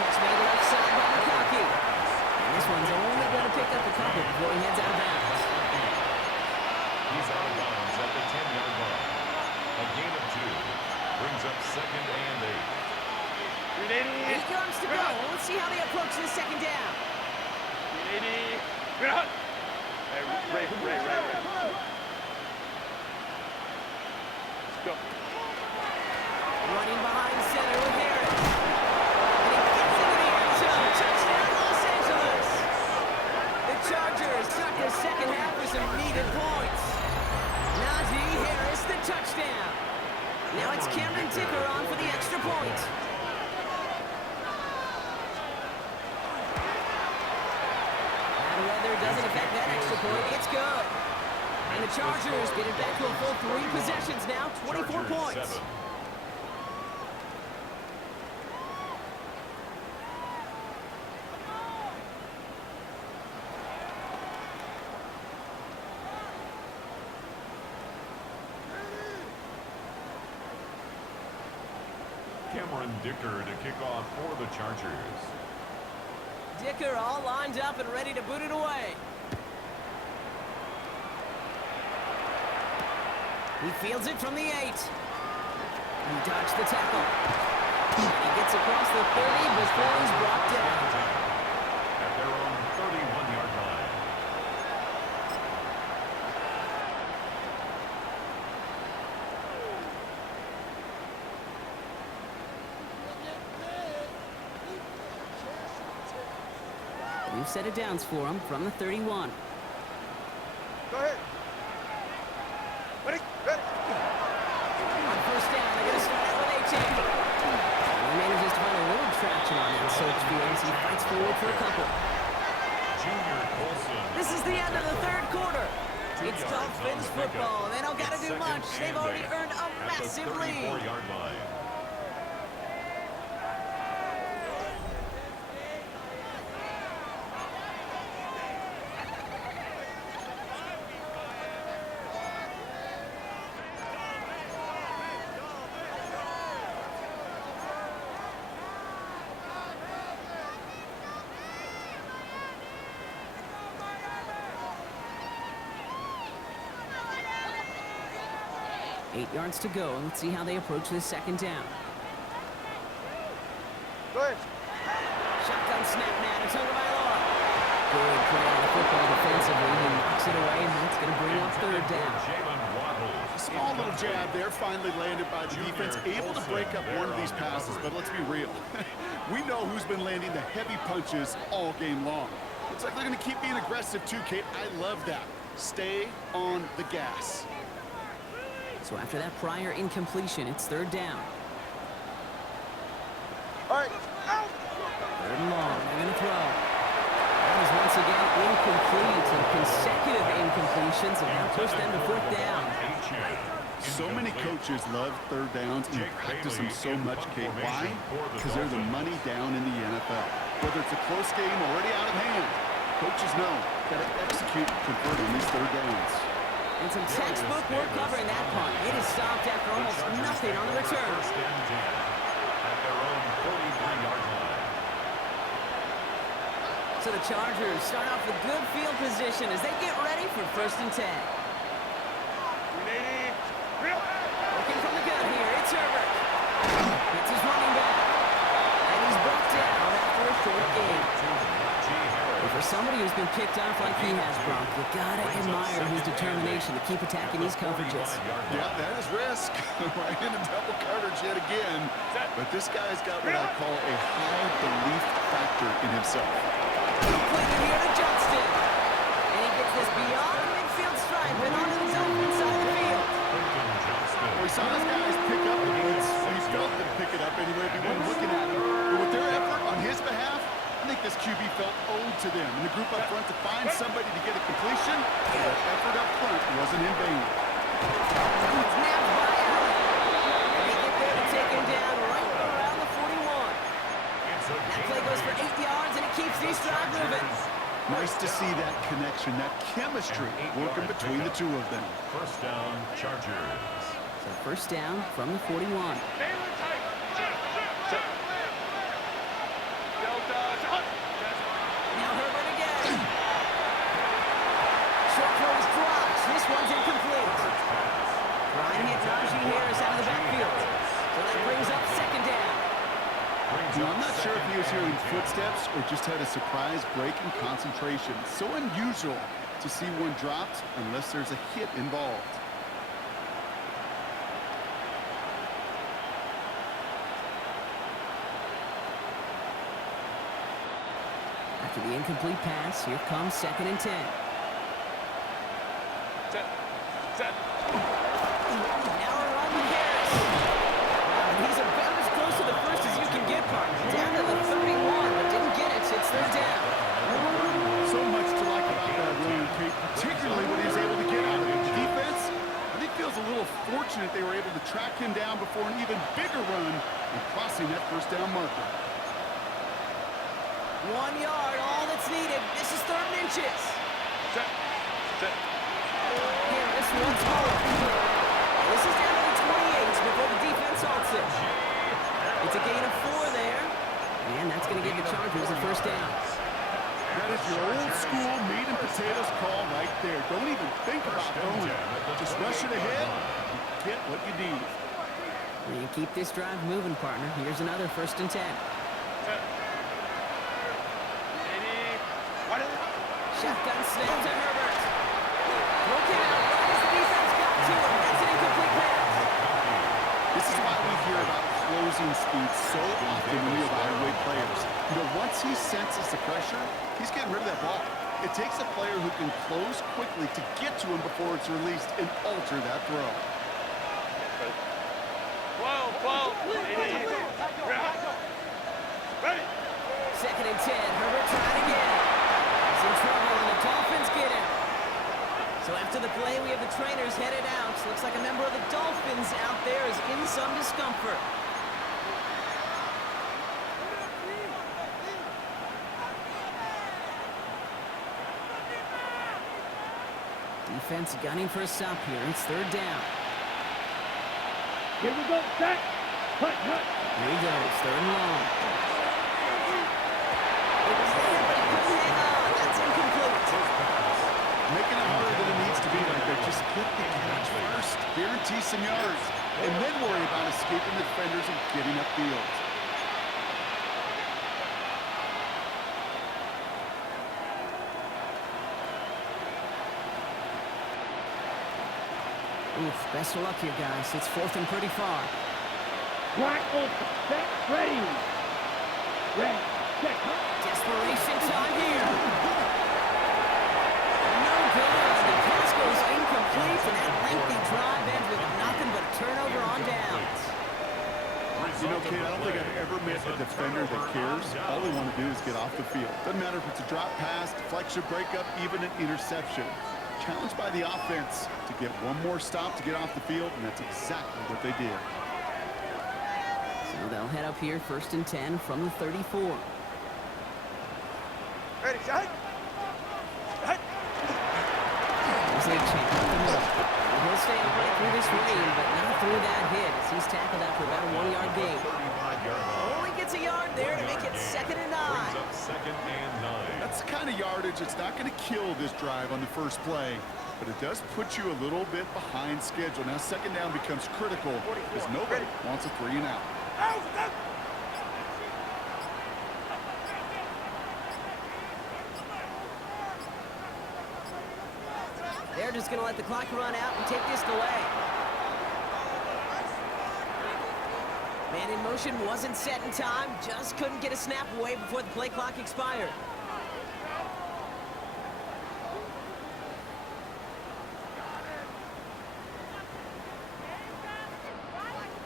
Catch made left side by McConkey. And this one's only going to pick up a couple before he heads out of bounds. He's out of bounds at the 10-yard line. A gain of 2 brings up 2nd and 8. 8 yards to go. Let's see how they approach this 2nd down. 380. We're out. Hey, Ray. Let's go. Running behind center with Harris. And he gets into the end zone. Touchdown, Los Angeles. The Chargers start the second half with some needed points. Now Najee Harris, the touchdown. Now it's Cameron Dicker on for the extra point. Bad weather doesn't affect that extra point. It's good. And the Chargers get it back to a full 3 possessions now, 24 points. 7. Cameron Dicker to kick off for the Chargers. Dicker all lined up and ready to boot it away. He fields it from the 8. He dodged the tackle. And he gets across the 30 before he's brought down. At their own 31-yard line. We've set it downs for him from the 31. Go ahead. Ready? Ready. On first down, they're going to start out with A-Chain. He manages to find a little traction on that search field as he fights forward for a couple. Junior Colson. This is the end of the third quarter. It's Dolphins football. They don't got to do much. They've already earned a massive lead. 34-yard line. Eight yards to go. Let's see how they approach this second down. Go ahead. Shotgun snap now to Tagovailoa. Good play on the football defensively. He knocks it away, and that's going to bring up third down. Jalen Waddle. Small little jab there, finally landed by the defense. Able to break up one of these passes, but let's be real. We know who's been landing the heavy punches all game long. Looks like they're going to keep being aggressive too, Kate. I love that. Stay on the gas. So after that prior incompletion, it's third down. All right. Out. Third and long. They're going to throw. That is once again incomplete, and consecutive incompletions have now pushed them to fourth down. So many coaches love third downs and practice them so much, Kate. Why? Because they're the money down in the NFL. Whether it's a close game already out of hand, coaches know that to execute and convert on these third downs. And some textbook work covering that punt. It is stopped after almost nothing on the return. First and 10 at their own 43-yard line. So the Chargers start off with good field position as they get ready for first and 10. 380. Real. Looking from the gun here, it's Herbert. It's his running back. And he's brought down after a short game. But for somebody who's been picked off like he has, Bronk, you gotta admire his determination to keep attacking these coverages. Yeah, that is risk. Right into double coverage yet again. But this guy's got what I call a high belief factor in himself. Completed here to Johnston. And he gets this beyond the midfield stripe and onto the Dolphins side of the field. Well, we saw his guys pick up the blitz. He felt them pick it up anyway. We weren't looking at him. But with their effort on his behalf, I think this QB felt owed to them. And the group up front to find somebody to get a completion, their effort up front wasn't in vain. He's nabbed by Allen. And they get there to take him down right around the 41. That play goes for 8 yards, and it keeps these drive moving. Nice to see that connection, that chemistry working between the two of them. First down, Chargers. So first down from the 41. Now Herbert again. Short throw is dropped. This one's incomplete. Ryan hit Najee Harris out of the backfield. So that brings up second down. Now, I'm not sure if he was hearing footsteps or just had a surprise break in concentration. So unusual to see one dropped unless there's a hit involved. After the incomplete pass, here comes second and 10. Set. fortunate they were able to track him down before an even bigger run and crossing that first down marker. 1 yard, all that's needed. This is 3rd and inches. Set. Set. Harris once more. This is down to the 28 before the defense halts it. It's a gain of 4 there. And that's going to give the Chargers a first down. That is your old school meat and potatoes call right there. Don't even think about throwing it. Just rush it ahead and get what you need. And you keep this drive moving, partner. Here's another 1st and 10. Set. Shotgun snap to Herbert. Broken out right as the defense got to him. That's an incomplete pass. This is why we hear about closing speed so often when we evaluate players. You know, once he senses the pressure, he's getting rid of that ball. It takes a player who can close quickly to get to him before it's released and alter that throw. 12. Ready. 2nd and 10. Herbert trying again. He's in trouble, and the Dolphins get him. So after the play, we have the trainers headed out. Looks like a member of the Dolphins out there is in some discomfort. Defense gunning for a stop here. It's 3rd down. Here we go, set. Cut. Here he goes, 3rd and long. It was there, but he couldn't hang on. That's incomplete. Making it harder than it needs to be right there. Just get the catch first. Guarantee some yards. And then worry about escaping the defenders and getting upfield. Oof, best of luck here, guys. It's 4th and pretty far. Black open, set, ready. Red, check. Desperation time here. No good. The pass goes incomplete, and that lengthy drive ends with nothing but a turnover on downs. You know, Kate, I don't think I've ever met a defender that cares. All they want to do is get off the field. Doesn't matter if it's a drop pass, deflection, breakup, even an interception. Challenged by the offense to get one more stop to get off the field, and that's exactly what they did. So they'll head up here, 1st and 10 from the 34. Ready, shot. There's a chance up the middle. He'll stay upright through this rain, but not through that hit as he's tackled after about a 1-yard gain. Only gets a yard there to make it 2nd and 9. Brings up 2nd and 9. That's the kind of yardage that's not going to kill this drive on the first play, but it does put you a little bit behind schedule. Now 2nd down becomes critical because nobody wants a 3 and out. Out. They're just going to let the clock run out and take this delay. Man in motion wasn't set in time, just couldn't get a snap away before the play clock expired.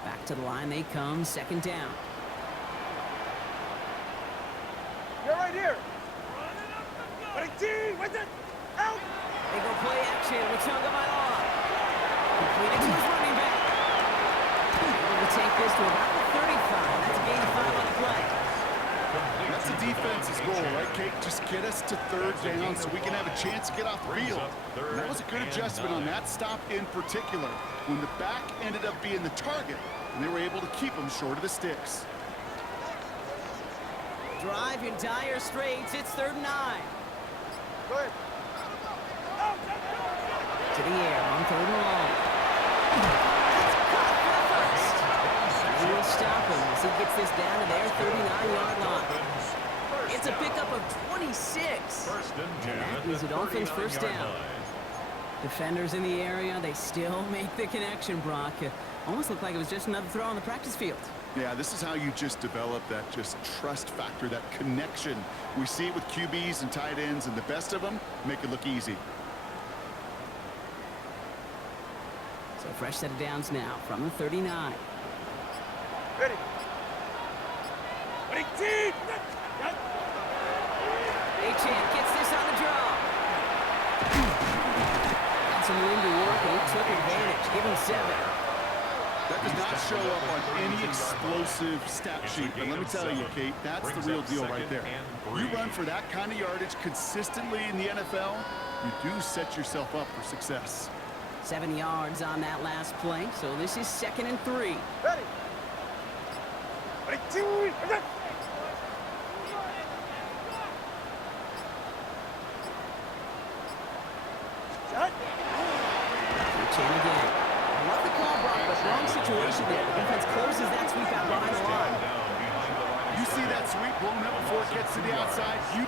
Back to the line they come, 2nd down. You're right here. Ready, T. With it. Out. They go play action with Tagovailoa. Completed to his running back. Able to take this to about the 35. That's a gain of 5 on the play. That's the defense's goal, right, Kate? Just get us to 3rd down so we can have a chance to get off the field. And that was a good adjustment on that stop in particular, when the back ended up being the target, and they were able to keep him short of the sticks. Drive in dire straits. It's 3rd and 9. Go ahead. To the air on 3rd and long. That's caught for the first. He will stop him as he gets this down to their 39-yard line. It's a pickup of 26. And that is the Dolphins' first down. Defenders in the area, they still make the connection, Brock. It almost looked like it was just another throw on the practice field. Yeah, this is how you just develop that just trust factor, that connection. We see it with QBs and tight ends, and the best of them make it look easy. So fresh set of downs now from the 39. Ready. Ready, T. Achane gets this on the draw. Got some room to work, and he took advantage. Give him 7. does not show up on any explosive stat sheet, but let me tell you, Kate, that's the real deal right there. You run for that kind of yardage consistently in the NFL, you do set yourself up for success. 7 yards on that last play, so this is 2nd and 3. Ready. Ready, two, ready. Shot. Chin again. I love the call, Brock, but wrong situation there. The defense closes that sweep out behind the line. You see that sweep blown up before it gets to the outside, you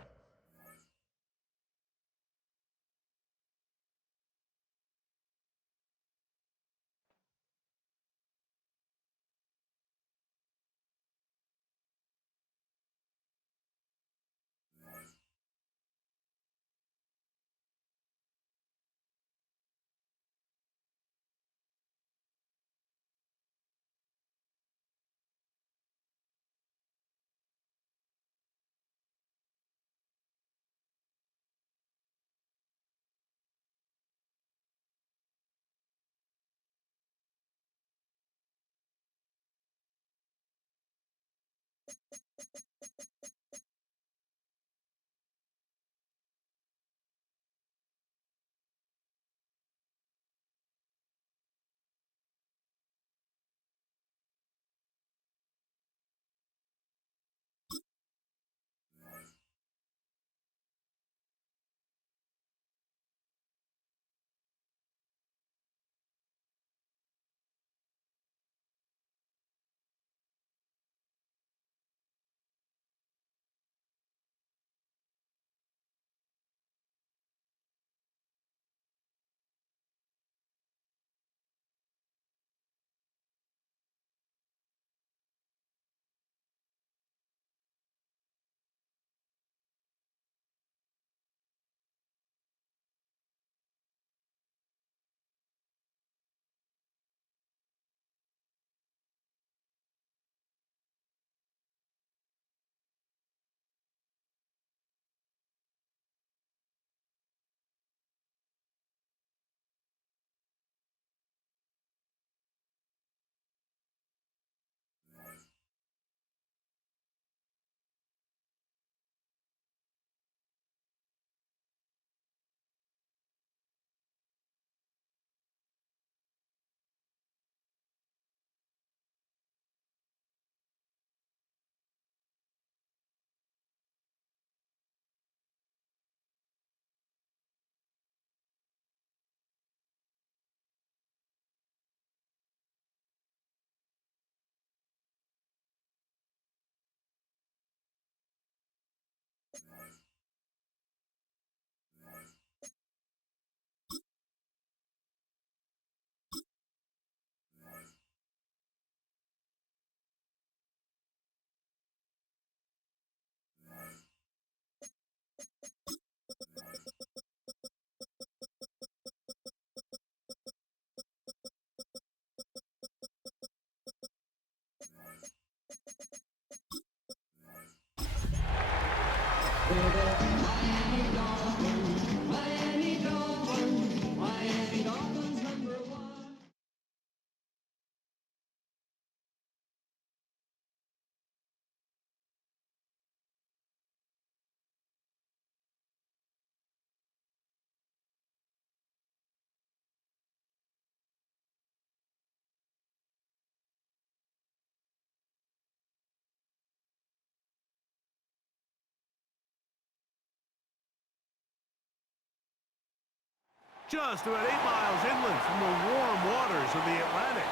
Just about 8 miles inland from the warm waters of the Atlantic.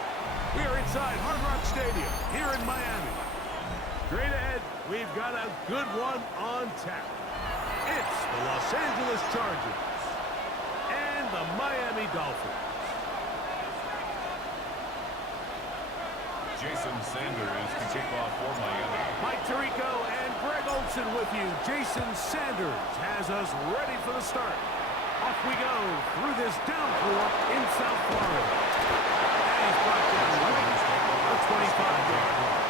We are inside Hard Rock Stadium here in Miami. Straight ahead, we've got a good one on tap. It's the Los Angeles Chargers and the Miami Dolphins. Jason Sanders to kick off for Miami. Mike Tirico and Greg Olson with you. Jason Sanders has us ready for the start. Off we go through this downpour in South Florida. And he's brought down right at the 25-yard line.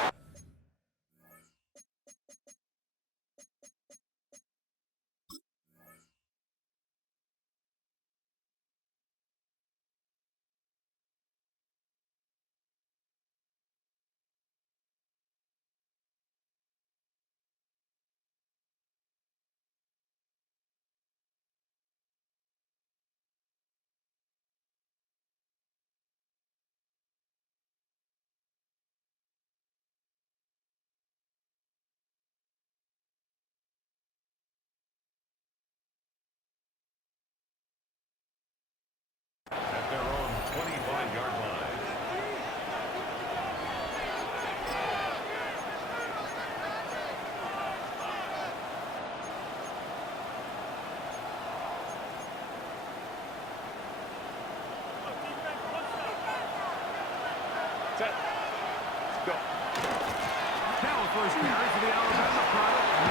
Go. Now a first carry for the Alabama product. And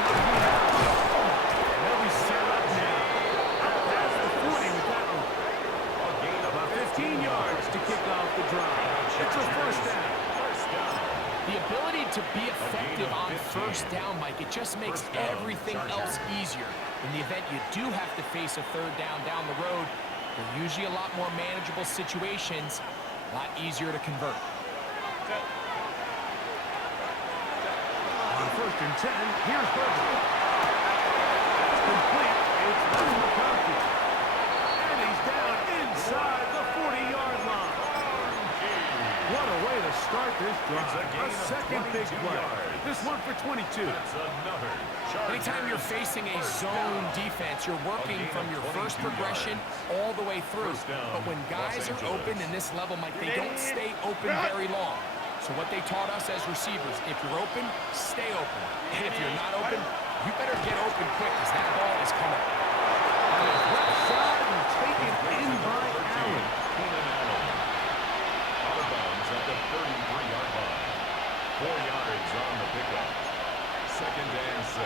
they'll be set up now. Up past the 40 with that one. A gain of about 15 yards to kick off the drive. It's a first down. The ability to be effective on first down, Mike, it just makes everything else easier. In the event you do have to face a third down the road, they're usually a lot more manageable situations, a lot easier to convert. On first and 10, here's Burger. That's complete. It's Larry McConkey. And he's down inside the 40-yard line. What a way to start this drive. A second big play. This one for 22. Anytime you're facing a zone defense, you're working from your first progression all the way through. But when guys are open in this level, Mike, they don't stay open very long. So what they taught us as receivers, if you're open, stay open. And if you're not open, you better get open quick because that ball is coming. Left side and taken in by Allen. Out of bounds at the 33-yard line. 4 yards on the pickup. Second and 6.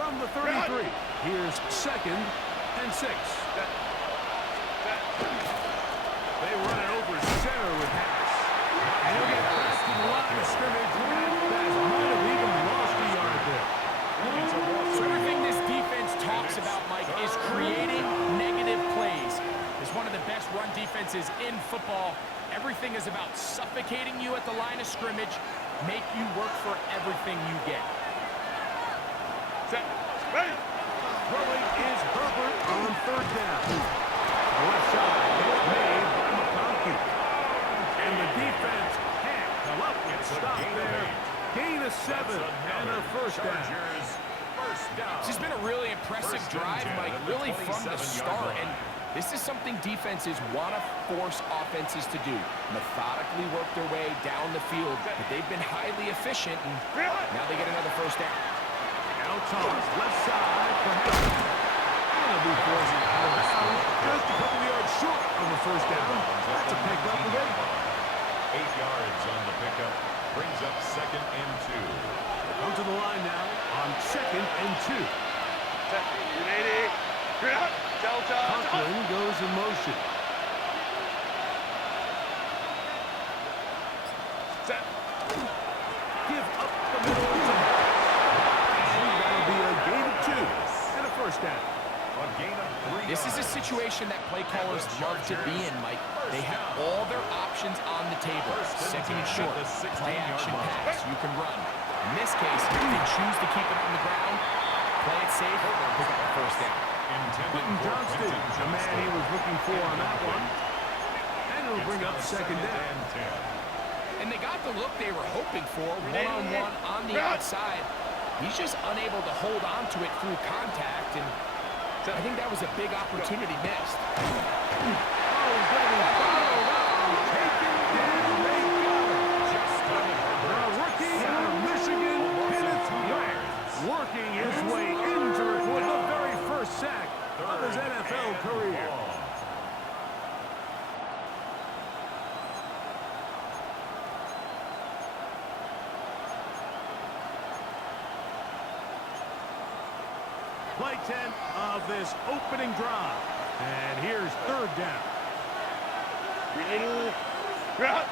From the 33, here's second and 6. They run it over center with Harris. And he'll get past the line of scrimmage. That might have even lost a yard there. So everything this defense talks about, Mike, is creating negative plays. It's one of the best run defenses in football. Everything is about suffocating you at the line of scrimmage, make you work for everything you get. Throwing is Herbert on third down. The left side is made by McConkey. And the defense can't come up and stop there. Gain of 7 and a first down. This has been a really impressive drive, Mike, really from the start. And this is something defenses want to force offenses to do. Methodically work their way down the field. But they've been highly efficient, and now they get another first down. Now toss left side for Harris. That'll be forcing out of bounds. Just a couple of yards short of the first down. That's a pickup of 8. 8 yards on the pickup. Brings up second and 2. Come to the line now on second and 2. Conklin goes in motion. Give up the middle to Harris. And that'll be a gain of 2 and a first down. A gain of 3. This is a situation that play callers love to be in, Mike. They have all their options on the table. Second and short, play action pass, you can run. In this case, if they choose to keep it on the ground, play it safe, pick up a first down. Quentin Johnston, the man he was looking for on that one. And it'll bring up second down. And they got the look they were hoping for, one-on-one on the outside. He's just unable to hold on to it through contact, and I think that was a big opportunity missed. Working his way into it with the very first sack of his NFL career. Play 10 of this opening drive. And here's third down. Out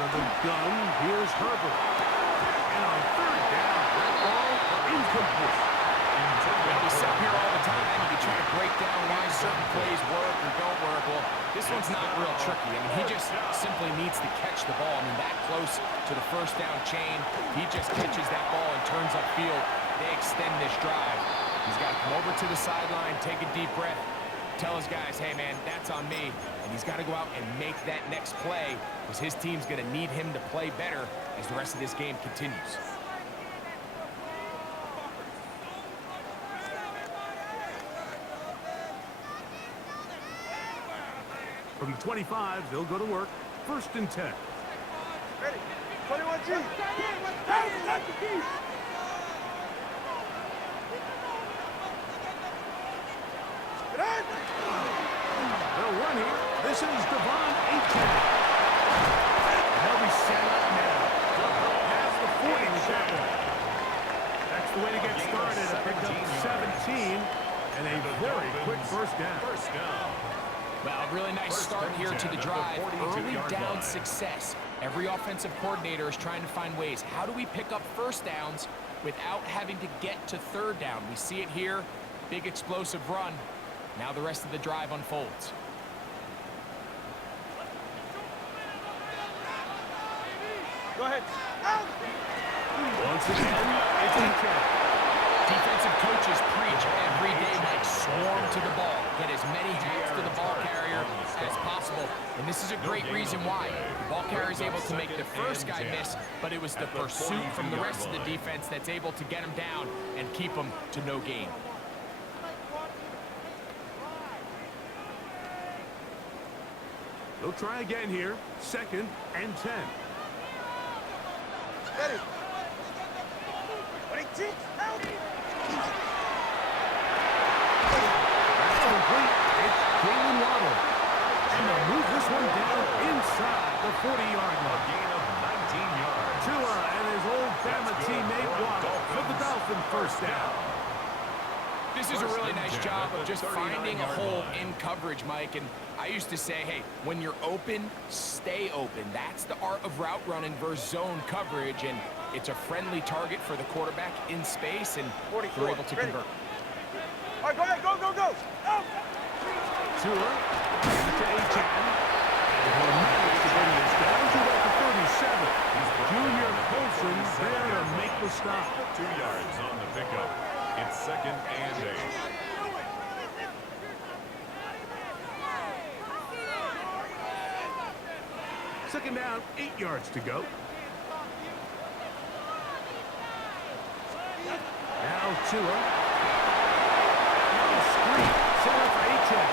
of the gun, here's Herbert. And on third down, that ball incomplete. We sit up here all the time and we try to break down why certain plays work or don't work. Well, this one's not real tricky. I mean, he just simply needs to catch the ball. I mean, that close to the first down chain, he just catches that ball and turns upfield. They extend this drive. He's got to come over to the sideline, take a deep breath, tell his guys, hey, man, that's on me. And he's got to go out and make that next play because his team's going to need him to play better as the rest of this game continues. From the 25, they'll go to work. First and 10. Ready. 21G. They'll run here. This is Devon Achane. He'll be set up now. Past the 40 with that one. That's the way to get started. A pick up 17 and a very quick first down. Well, really nice start here to the drive. Early down success. Every offensive coordinator is trying to find ways. How do we pick up first downs without having to get to third down? We see it here. Big explosive run. Now the rest of the drive unfolds. Go ahead. Out! Once again, it's Achane. Defensive coaches preach every day, like swarm to the ball. Get as many hands to the ball carrier as possible. And this is a great reason why. The ball carrier is able to make the first guy miss, but it was the pursuit from the rest of the defense that's able to get him down and keep him to no gain. They'll try again here. 2nd and 10. Ready. 22. Out! That's complete. It's Jalen Waddle. And they'll move this one down inside the 40-yard line. Gain of 19 yards. Tua and his old Bama teammate Waddle for the Dolphins first down. This is a really nice job of just finding a hole in coverage, Mike. And I used to say, hey, when you're open, stay open. That's the art of route running versus zone coverage. And it's a friendly target for the quarterback in space, and they're able to convert. All right, go ahead. Go, go, go. Out! Tua to Achane. And he'll manage to bring this down to about the 37. Junior Colson there to make the stop. 2 yards on the pickup. It's 2nd and 8. Second down, 8 yards to go. Now Tua. Screen. Set up for Achane.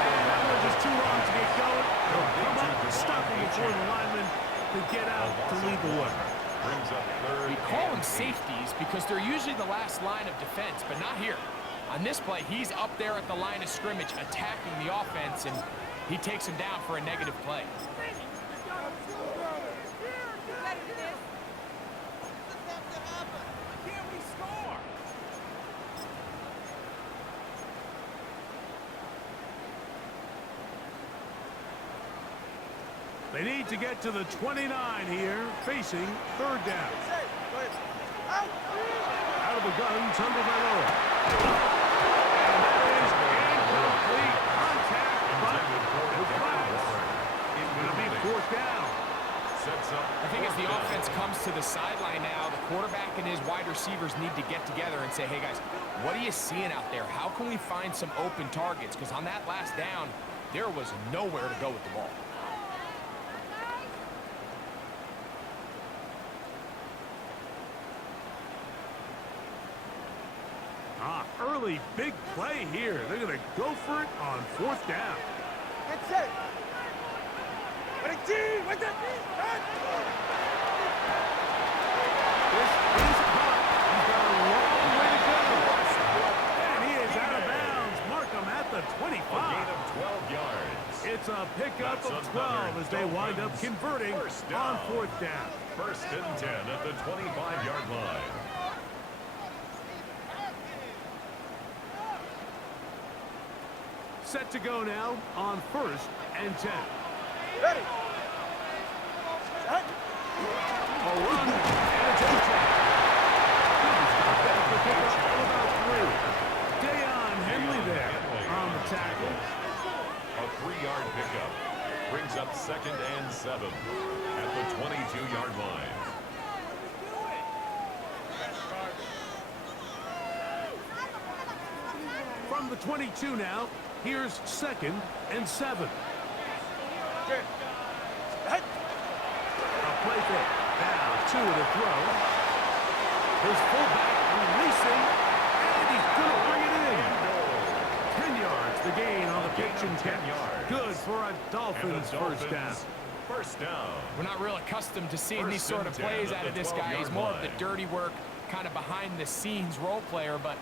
And that one just too long to get going. They'll come up, stop him before the lineman to get out to lead the way. Brings up 3rd. We call them safeties because they're usually the last line of defense, but not here. On this play, he's up there at the line of scrimmage attacking the offense, and he takes him down for a negative play. They need to get to the 29 here, facing 3rd down. Out of the gun, Tagovailoa. And that is incomplete contact, but the flags. It's going to be 4th down. I think as the offense comes to the sideline now, the quarterback and his wide receivers need to get together and say, hey guys, what are you seeing out there? How can we find some open targets? Because on that last down, there was nowhere to go with the ball. Early big play here. They're going to go for it on 4th down. Get set. Ready, team. What's that? This is caught. He's got a long way to go. And he is out of bounds. Mark him at the 25. A gain of 12 yards. It's a pickup of 12 as they wind up converting on 4th down. 1st and 10 at the 25-yard line. Set to go now on 1st and 10. Ready. Set. A run, and it's Achane. He's got pickup of about 3. Deion Henley there on the tackle. A 3-yard pickup. Brings up 2nd and 7 at the 22-yard line. From the 22 now, here's 2nd and 7. Good. Set. A play fake. Now 2 to throw. His fullback releasing, and he's going to bring it in. 10 yards the gain on the pitch and 10 yards. Good for a Dolphins first down. First down. We're not real accustomed to seeing these sort of plays out of this guy. He's more of the dirty work, kind of behind-the-scenes role player, but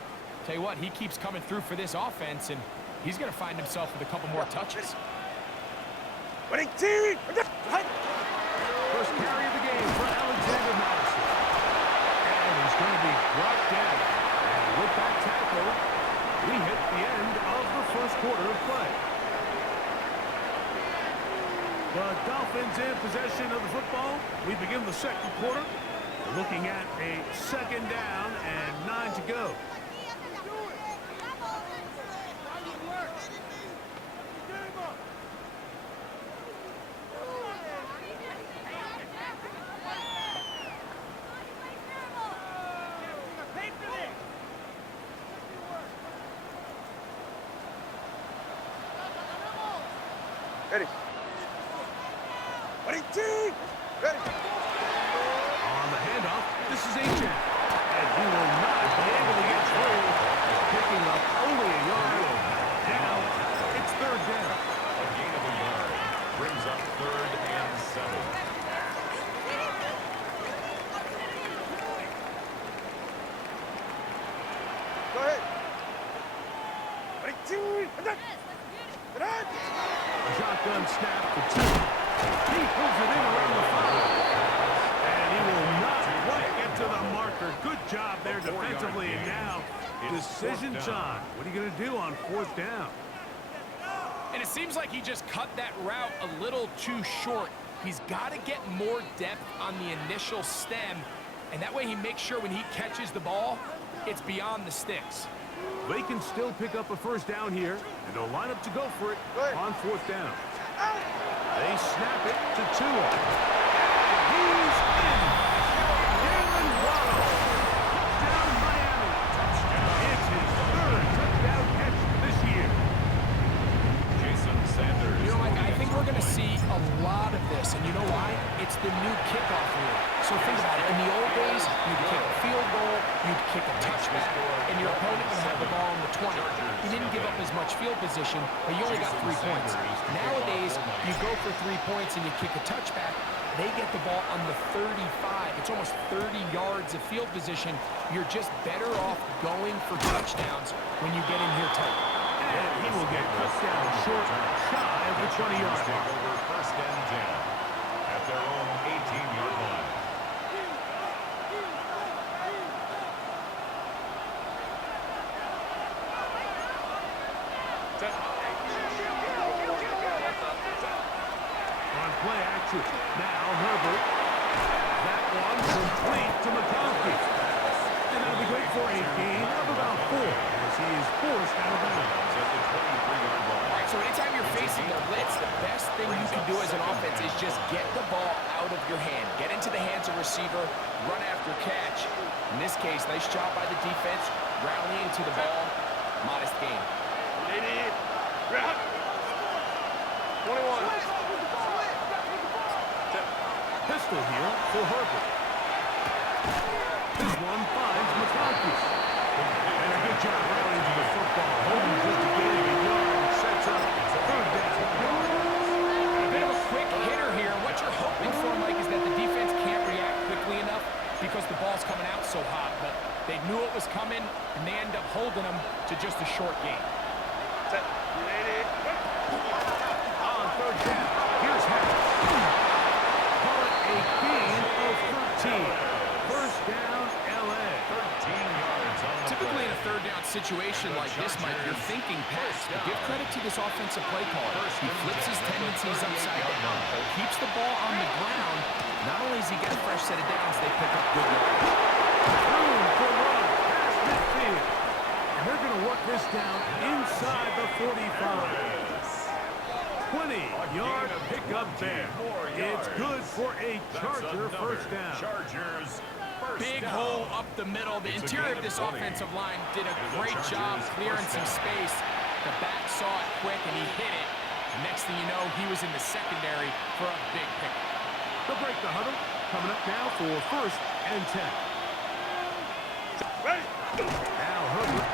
tell you what, he keeps coming through for this offense, and he's going to find himself with a couple more touches. First carry of the game for Alexander Madison. And he's going to be brought down. And with that tackle, we hit the end of the first quarter of play. The Dolphins in possession of the football. We begin the second quarter. We're looking at a second down and 9 to go. Ready. Ready, team! Ready. On the handoff, this is H.N. And he will not be able to get through. Picking up only a yard. Now, it's third down. A gain of a yard brings up 3rd and 7. Go ahead. Ready, team! Shotgun snap for 2. He pulls it in around the 5. And he will not quite get to the marker. Good job there defensively. And now, decision time. What are you going to do on 4th down? And it seems like he just cut that route a little too short. He's got to get more depth on the initial stem, and that way he makes sure when he catches the ball, it's beyond the sticks. They can still pick up a first down here, and they'll line up to go for it on 4th down. They snap it to Tua. And he's in. Jalen Waddle. Touchdown, Miami. It's his 3rd touchdown catch this year. Jason Sanders. You know, Mike, I think we're going to see a lot of this, and you know why? It's the new kickoff rule. So think about it. In the old days, you'd kick a field goal, you'd kick a touchback, and your opponent would have the ball on the 20. You didn't give up as much field position, but you only got 3 points. Nowadays, you go for 3 points and you kick a touchback, they get the ball on the 35. It's almost 30 yards of field position. You're just better off going for touchdowns when you get in here tight. And he will get cut down short, shy of the 20-yard Take line. over 1st and 10 at their own 18-yard line. On play action. Now Herbert. That one complete to McConkey. And that'll be great for a gain of about 4 as he is forced out of bounds. At the 23-yard line. All right, so anytime you're facing the blitz, the best thing you can do as an offense is just get the ball out of your hand. Get into the hands of receiver, run after catch. In this case, nice job by the defense, rallying to the ball. Modest gain. 21. Pistol here for Herbert. This one finds McConkey. And a good job rallying to the football. Holding just to gain a yard. Sets up 3rd down. A bit of a quick hitter here. What you're hoping for, Mike, is that the defense can't react quickly enough because the ball's coming out so hot. But they knew it was coming, and they end up holding them to just a short gain. On 3rd down. Here's Harris. Call it a gain of 13. First down, LA. 13 yards on the Typically in play. a 3rd down situation like this, Mike, you're thinking pass. But give credit to this offensive play caller. He flips his tendencies upside down, keeps the ball on the ground. Not only does he get a fresh set of downs, they pick up good yards. Room for run past midfield. And they're going to work this down inside the 45. 20-yard pickup there. It's good for a Charger first down. Chargers first Big down. hole up the middle. The interior of this offensive line did a great job clearing some space. The back saw it quick, and he hit it. Next thing you know, he was in the secondary for a big pickup. They'll break the huddle. Coming up now for 1st and 10. Ready. Now Herbert.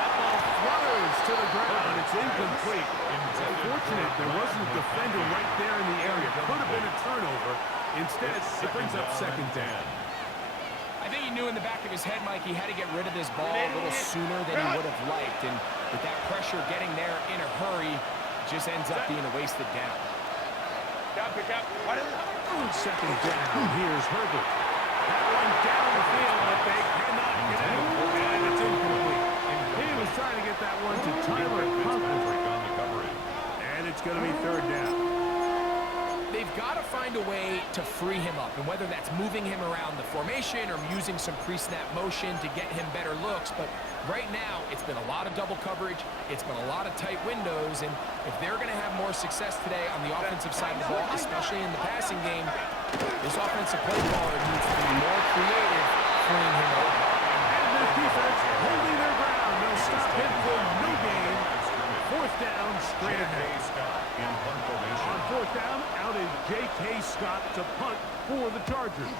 That ball flutters to the ground. It's incomplete. It's unfortunate there wasn't a defender right there in the area. Could have been a turnover. Instead, it brings up 2nd down. I think he knew in the back of his head, Mike, he had to get rid of this ball a little sooner than he would have liked. And with that pressure getting there in a hurry, just ends up being a wasted down. Pick up. What is it? Second down. Here's Herbert. That one down the field, but they cannot get it. And it's incomplete. He was trying to get that one to Tyler Conklin. On the coverage. And it's going to be third down. They've got to find a way to free him up, and whether that's moving him around the formation or using some pre-snap motion to get him better looks, but right now it's been a lot of double coverage, it's been a lot of tight windows, and if they're going to have more success today on the offensive side of the ball, especially in the passing game, this offensive play caller needs to be more creative freeing him up. And the defense holding their ground. They'll stop him for no gain. Fourth down, straight ahead. On fourth down, out is J.K. Scott to punt for the Chargers.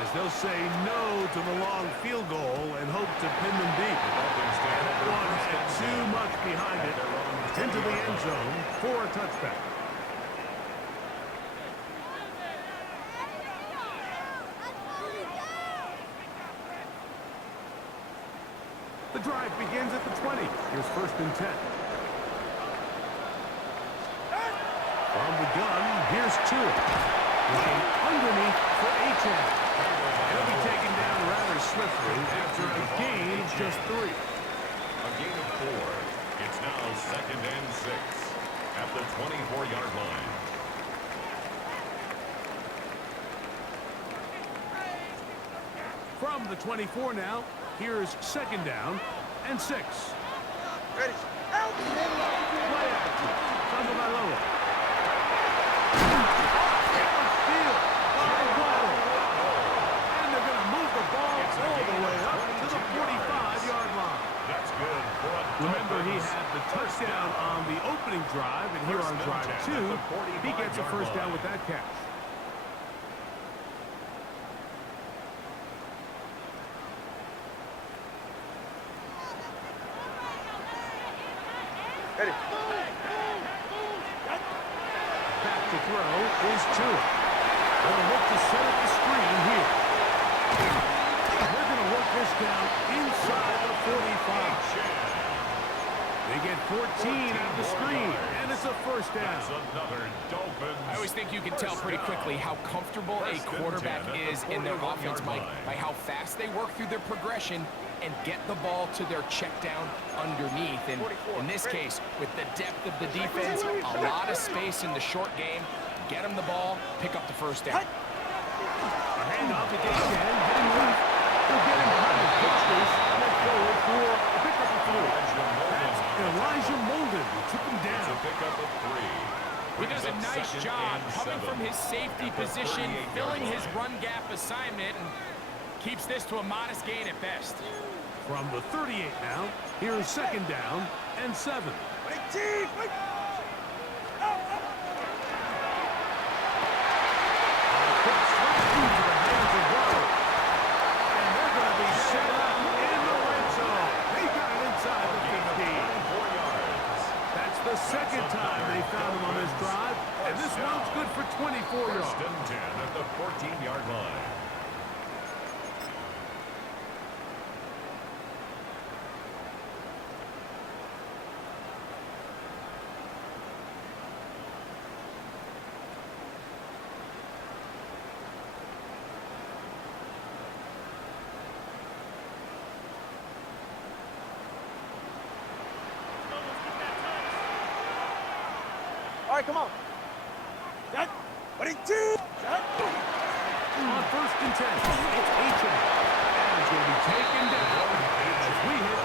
As they'll say no to the long field goal and hope to pin them deep. That one had too much behind it. Into the end zone for a touchback. The drive begins at the 20. Here's first and 10. From the gun, here's Tua. Looking underneath for A-Chan. He'll be taken down rather swiftly after a gain of just 3. A gain of 4. It's now second and 6 at the 24-yard line. From the 24 now, here's second down and 6. Ready. Out. Play action. Tagovailoa. Downfield by Waddle. And they're going to move the ball all the way up to the 45-yard line. That's good. Remember, he had the touchdown on the opening drive, and here on drive 2, he gets a first down with that catch. Ready. Back to throw is Tua. They'll look to set up the screen here. They're going to work this down inside the 45. They get 14 out of the screen, and it's a first down. That's another Dolphins. I always think you can tell pretty quickly how comfortable a quarterback is in their offense, Mike, by how fast they work through their progression and get the ball to their check down underneath. And in this case, with the depth of the defense, a lot of space in the short game, get them the ball, pick up the first down. A handoff to Dave Gann, getting loose. They'll get him behind the pictures and forward for a pickup of 3. That's Elijah Molden who took him down. It's a pickup of 3. He does a nice job coming from his safety position, filling his run gap assignment, and keeps this to a modest gain at best. From the 38 now, here's second down and 7. Wait, T. Wait. Gets right into the hands of Waddle. And they're going to be set up in the red zone. They got it inside the 15. 4 yards. That's the second time they found him on this drive, and this one's good for 24 yards. First and 10 at the 14-yard line. All right, come on. That. Ready, T. On first and 10, it's A-Chan. And it's going to be taken down as we hit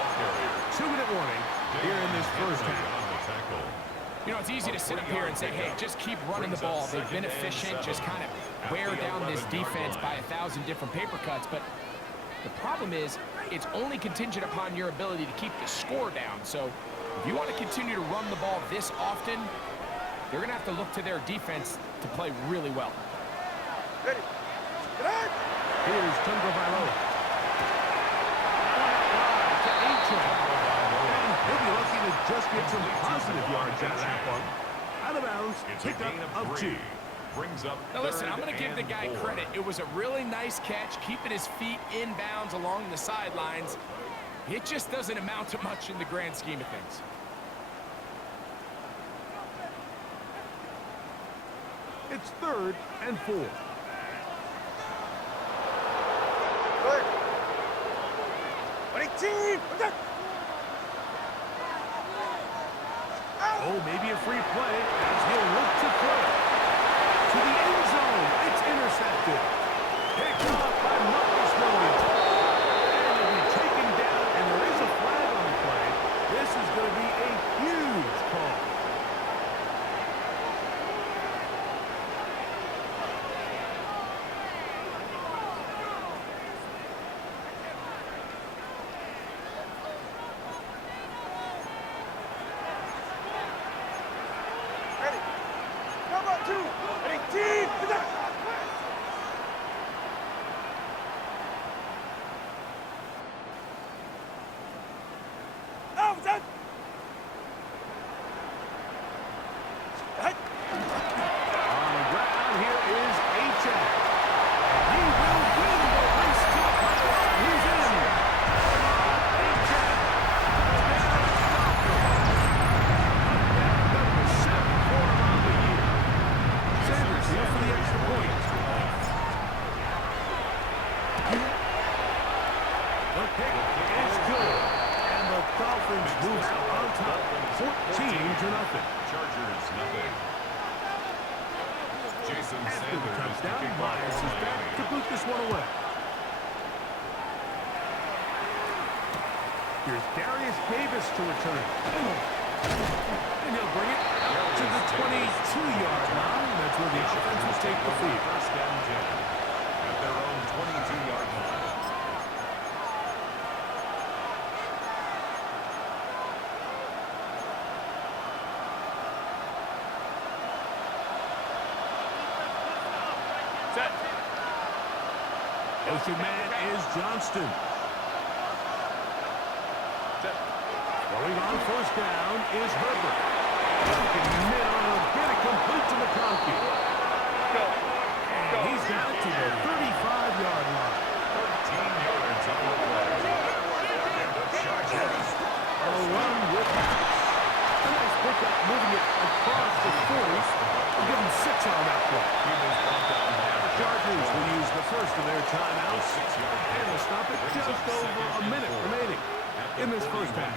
2-minute warning here in this first half. You know, it's easy to sit up here and say, hey, just keep running the ball. They've been efficient, just kind of wear down this defense by 1,000 different paper cuts. But the problem is, it's only contingent upon your ability to keep the score down. So if you want to continue to run the ball this often, they're going to have to look to their defense to play really well. Ready. Get on. Here's Tagovailoa. To A-Chan. And he'll be lucky to just get some positive yards out of that one. Out of bounds, It's a pickup gain of 2. Brings up Now listen, I'm going to give the guy 4. credit. It was a really nice catch, keeping his feet inbounds along the sidelines. It just doesn't amount to much in the grand scheme of things. It's 3rd and 4. Good. Ready, team! Oh, maybe a free play as he'll look to throw it. To the end zone. It's intercepted. Picked off by Marcus Williams. And he'll be taken down, and there is a flag on the play. This is going to be a huge call. Ready. Number 2. Ready, team! Out, out! Hey. On the ground, here is A-Check. He will win the race to the pylon. He's in. A-Check. Number 7 for him on the year. Sanders here for the extra point. The kick is good. And the Dolphins move out on top. 14-0. Chargers, nothing. Jason After the Sanders touchdown, kicking off Myers for is back Miami. to boot this one away. Here's Darius Davis to return. And he'll bring it out to the 22-yard line. That's where the offense will take the field. First down 10 at their own 22-yard line. Set. Motion man is Johnston. Set. Throwing on first down is Herbert. Can mid on him, get it complete to McConkey. Go. And he's got it to the 35-yard line. 13 yards on the play. And the Chargers A run with a nice pickup, moving it across the 40. We'll give him 6 on that play. Chargers will use the first of their timeouts. And will stop it just over a minute remaining in this first half.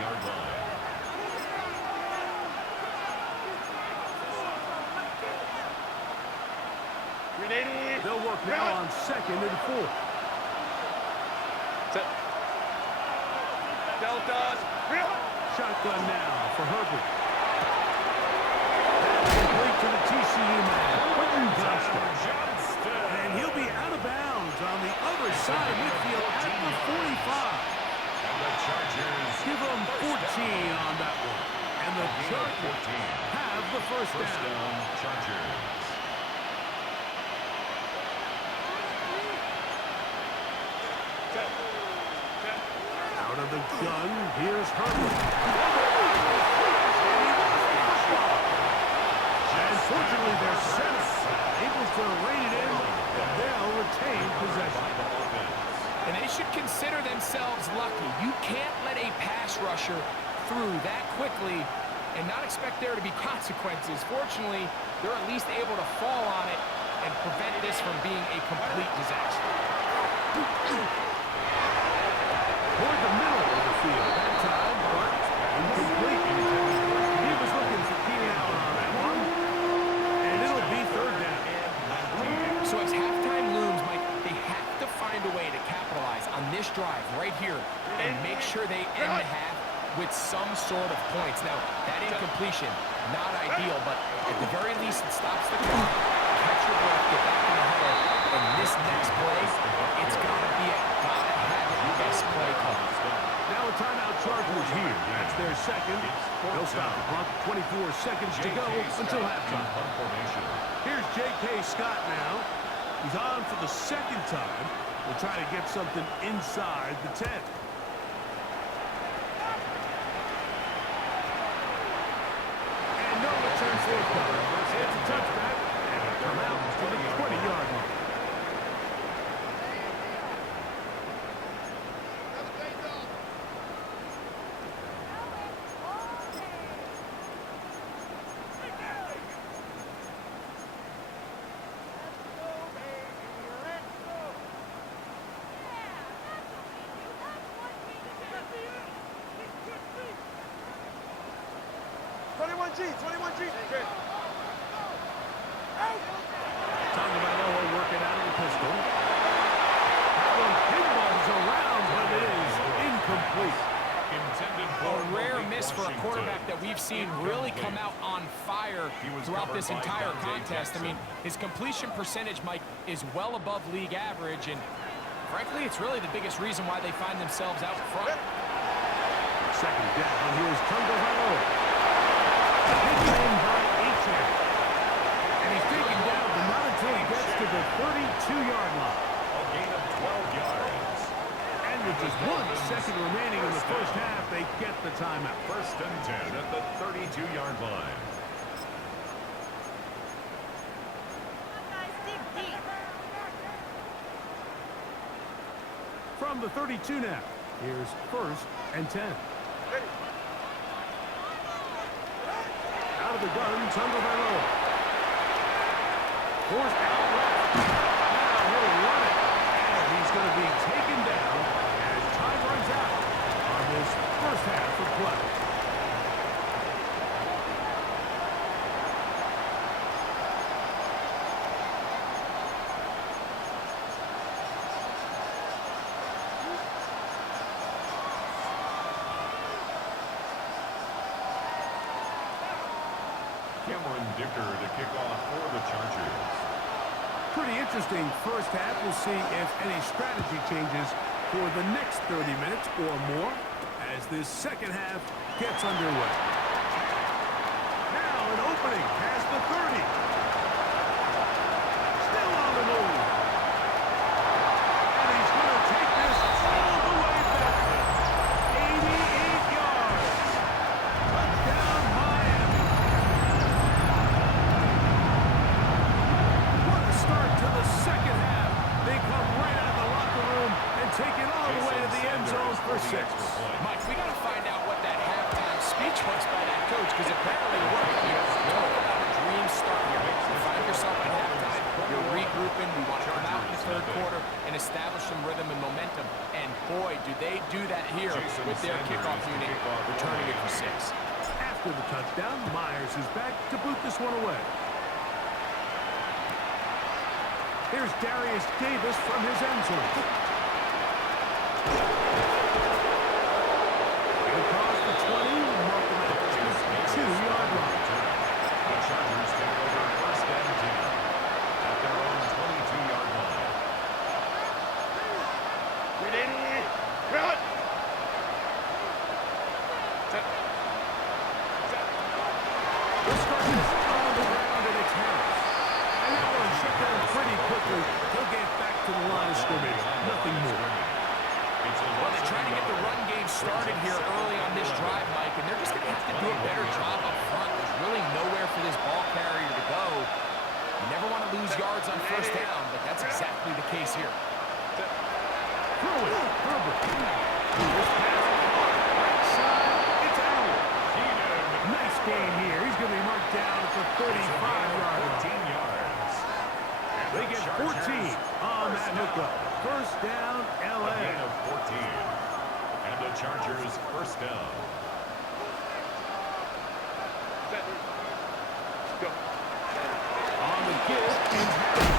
They'll work now on 2nd and 4. Set. Deltas. Shotgun now for Herbert. That's complete to the TCU man, Quentin Johnston. And he'll be out of bounds on the other side of midfield at the 45. And the Chargers Give them 14 on that one. And the Chargers have the first down. Chargers. Out of the gun, here's Herbert. And fortunately, they're set. Able to rein it in, and they'll retain possession. And they should consider themselves lucky. You can't let a pass rusher through that quickly and not expect there to be consequences. Fortunately, they're at least able to fall on it and prevent this from being a complete disaster. Toward the middle of the field that time, but incomplete. He was looking for Keenan Allen on that one. And it'll be 3rd down. So as halftime looms, Mike, they have to find a way to capitalize on this drive right here and make sure they end the half with some sort of points. Now, that incompletion, not ideal, but at the very least, it stops the clock. Catch your breath, get back in the huddle, and this next play, it's got to be a gotta-have-it-best play call. Now a timeout Chargers here. That's their second. They'll stop the clock. 24 seconds to go until halftime. Here's J.K. Scott now. He's on for the 2nd time. We'll try to get something inside the 10. And no return for a punt. It's a touchback. And a come out to the 20-yard line. 21G. Tagovailoa working out of the pistol. That one pinballs around, but it is incomplete. Intended A for rare Malik miss for a Washington. quarterback that we've seen really come out on fire throughout this entire contest. I mean, his completion percentage, Mike, is well above league average, and frankly, it's really the biggest reason why they find themselves out front. Second down, here's Tagovailoa. Taken in by Achan. And he's taken down, but not until he gets to the 32-yard line. A gain of 12 yards. And with just 1 second remaining in the first half, they get the timeout. First and 10 at the 32-yard line. From the 32 now, here's first and 10. Out of the gun, Tagovailoa. Forced out left. Now he'll run it. And he's going to be taken down as time runs out on this first half of play. To kick off for the Chargers. Pretty interesting first half. We'll see if any strategy changes for the next 30 minutes or more as this second half gets underway. Now an opening past the 30. Still on the move. And he's going to take this all the way back. 88 yards. Touchdown Miami. Start to the second half. They come right out of the locker room and take it all the way to the end zone for 6. Mike, we got to find out what that halftime speech was by that coach, because apparently it worked. Talk about a dream start here. You find yourself at halftime, you're regrouping, you want to come out in the third quarter and establish some rhythm and momentum. And boy, do they do that here with their kickoff unit, returning it for 6. After the touchdown, Myers is back to boot this one away. Here's Darius Davis from his end zone. Across the 20, mark him at the 2-yard line. The Chargers take over first and 10 at their own 22-yard line. Cut. The start is on the ground, and it's Harris. And that one shut down pretty quickly. He'll get back to the line of scrimmage. Nothing more. Well, they're trying to get the run game started here early on this drive, Mike, and they're just going to have to do a better job up front. There's really nowhere for this ball carrier to go. You never want to lose yards on first down, but that's exactly the case here. Throw it. Herbert. This pass right side. It's out. Nice gain here. He's going to be marked down at the 35-yard line. 14 yards. They get 14 on that hookup. First down, A LA. gain of 14. And the Chargers first down. On the give is Harris.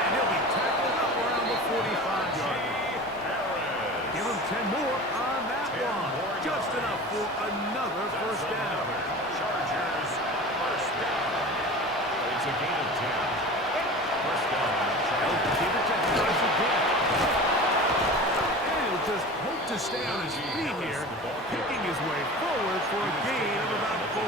And he'll be tackled up around the 45-yard line. Give him 10 more on that one. Just enough for another first down. Chargers first down. It's a gain of 10. First down. They'll give it to Harris again. And he'll just hope to stay on his feet here, picking his way forward for a gain of about 4.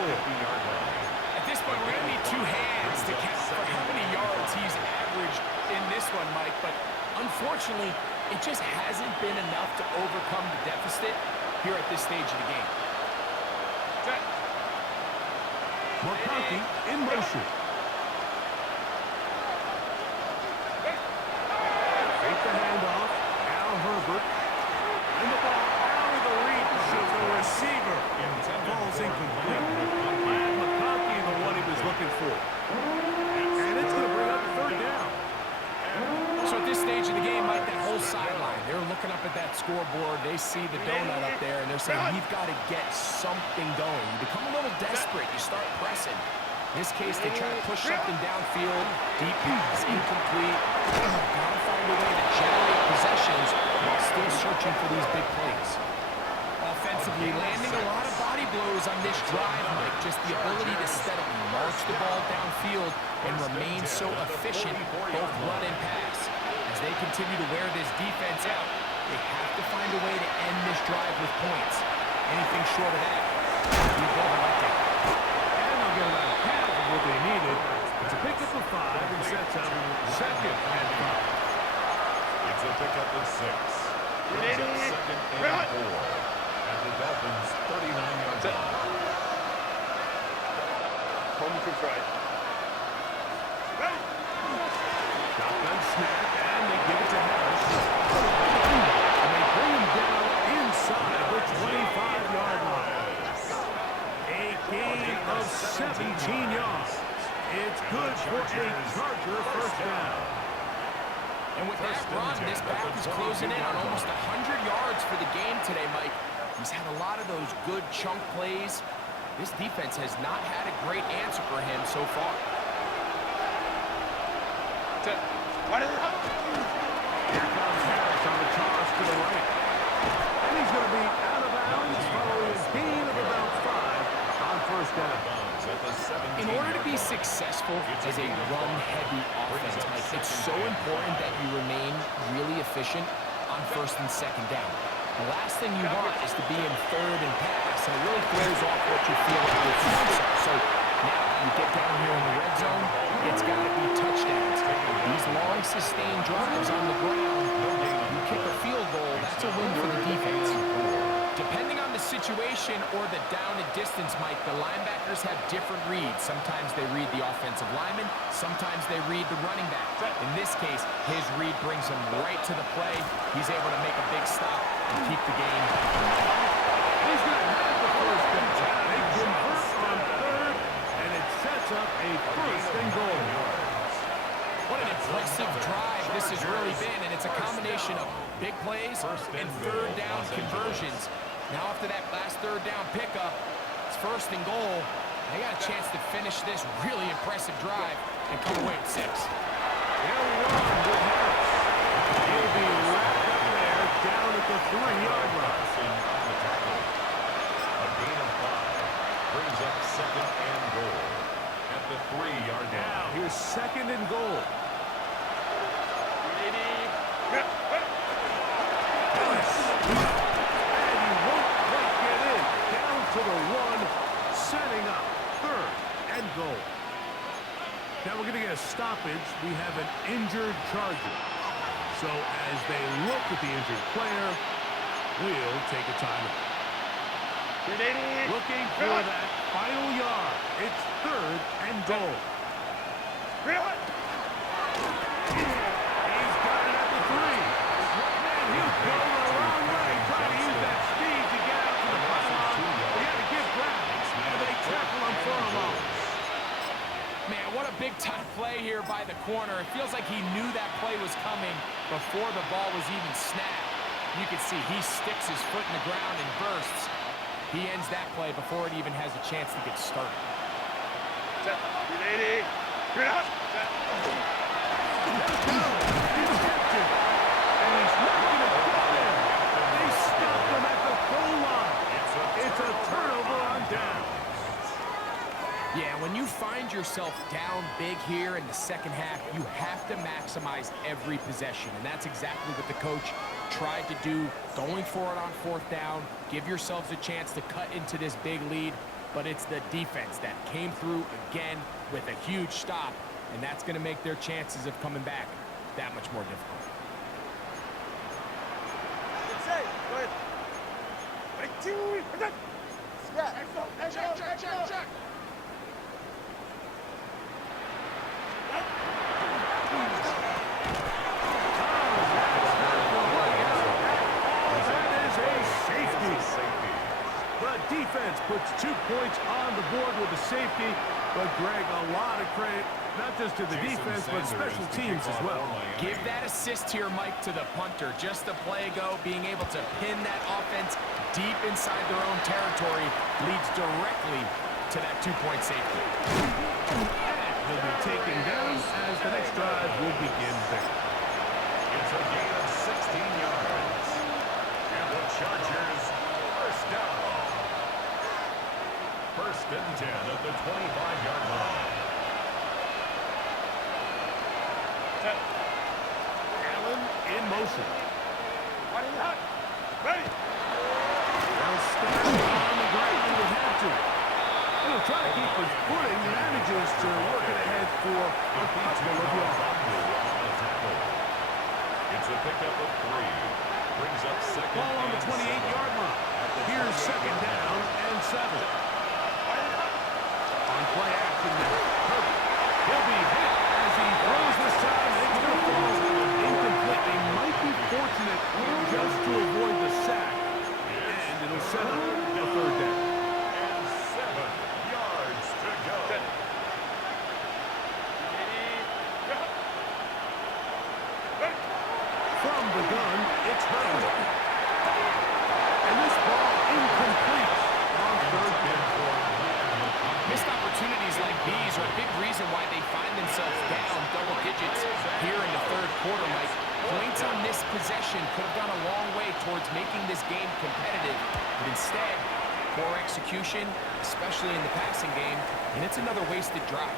At this point, we're going to need 2 hands to count for how many yards he's averaged in this one, Mike. But unfortunately, it just hasn't been enough to overcome the deficit here at this stage of the game. McConkey in motion. Fake the handoff. Al Herbert. And the ball out of the reach of the receiver. Ball's incomplete. And McConkey, the one he was looking for. And it's going to bring up third down. So at this stage of the game, Mike, that whole sideline, they're looking up up at that scoreboard. They see the donut up there, and they're saying, we've got to get something going. You become a little desperate. You start pressing. In this case, they try to push something downfield. Deep pass, incomplete. Got to find a way to generate possessions while still searching for these big plays. Offensively, landing a lot of body blows on this drive, Mike. Just the ability to steadily march the ball downfield and remain so efficient, both run and pass. As they continue to wear this defense out, they have to find a way to end this drive with points. Anything short of that, we go to letdown. And they'll get about half of what they needed. It's a pickup of 5 and sets up second and 5. It's a pickup of 6. Brings up second and 4. At the Dolphins' 39-yard line. Home troops right. Shotgun snap, and they give it to Harris. And they bring him down inside the 25-yard line. A gain of 17 yards. It's good for a Charger first down. And with that run, this back is closing in on almost 100 yards for the game today, Mike. He's had a lot of those good chunk plays. This defense has not had a great answer for him so far. Here comes Harris on the toss to the right. And he's going to be out of bounds following a gain of about 5 on first down. In order to be successful as a run-heavy offense, Mike, it's so important that you remain really efficient on first and second down. The last thing you want is to be in third and pass, and it really throws off what you feel like you're doing. So now you get down here in the red zone, it's got to be touchdowns. These long, sustained drives on the ground, you kick a field goal, that's a win for the defense. Depending on the situation or the down and distance, Mike, the linebackers have different reads. Sometimes they read the offensive lineman, sometimes they read the running back. In this case, his read brings him right to the play. He's able to make a big stop and keep the game. He's going to have the first down. They convert on third, and it sets up a first and goal. What an impressive drive this has really been, and it's a combination of big plays and third down conversions. Now after that last third down pickup, it's first and goal. They got a chance to finish this really impressive drive and come away with 6. They'll run with Harris. He'll be wrapped up there down at the 3-yard line. A gain of 5 brings up second and goal at the 3-yard line. Now here's second and goal. To the 1, setting up third and goal. Now we're going to get a stoppage. We have an injured Charger. So as they look at the injured player, we'll take a timeout. Looking for that final yard. It's third and goal. He's got it at the 3. And he'll go the wrong way, trying to use that speed to get out to the pylon. He had to give ground, and they tackle him for a loss. Man, what a big-time play here by the corner. It feels like he knew that play was coming before the ball was even snapped. You can see he sticks his foot in the ground and bursts. He ends that play before it even has a chance to get started. Set. Ready. Get up. Set. And he's not going to get there. They stopped him at the goal line. It's a turnover on down. Yeah, when you find yourself down big here in the second half, you have to maximize every possession. And that's exactly what the coach tried to do, going for it on fourth down. Give yourselves a chance to cut into this big lead. But it's the defense that came through again with a huge stop. And that's going to make their chances of coming back that much more difficult. Go ahead. Check. Defense puts 2 points on the board with the safety. But, Greg, a lot of credit, not just to the defense, but special teams as well. Give that assist here, Mike, to the punter. Just a play ago, being able to pin that offense deep inside their own territory leads directly to that 2-point safety. He'll be taken down as the next drive will begin there. It's a gain of 16 yards. And the Chargers first down. First and 10 at the 25-yard line. Allen in motion. Ready. Now stand on the ground with Hampton. He'll try to keep his footing. Manages to work it ahead for a couple of yards. It's a pickup of 3. Brings up second. Ball on the 28-yard line. Here's second down and 7. On play action now. He'll be hit as he throws this time. It's going to fall incomplete. They might be fortunate just to avoid the sack. And it'll set up a third down. And 7 yards to go. From the gun, it's Hurley. And this ball incomplete on third down. Missed opportunities like these are a big reason why they find themselves down double digits here in the third quarter, Mike. Points on this possession could have gone a long way towards making this game competitive, but instead, poor execution, especially in the passing game, and it's another wasted drive.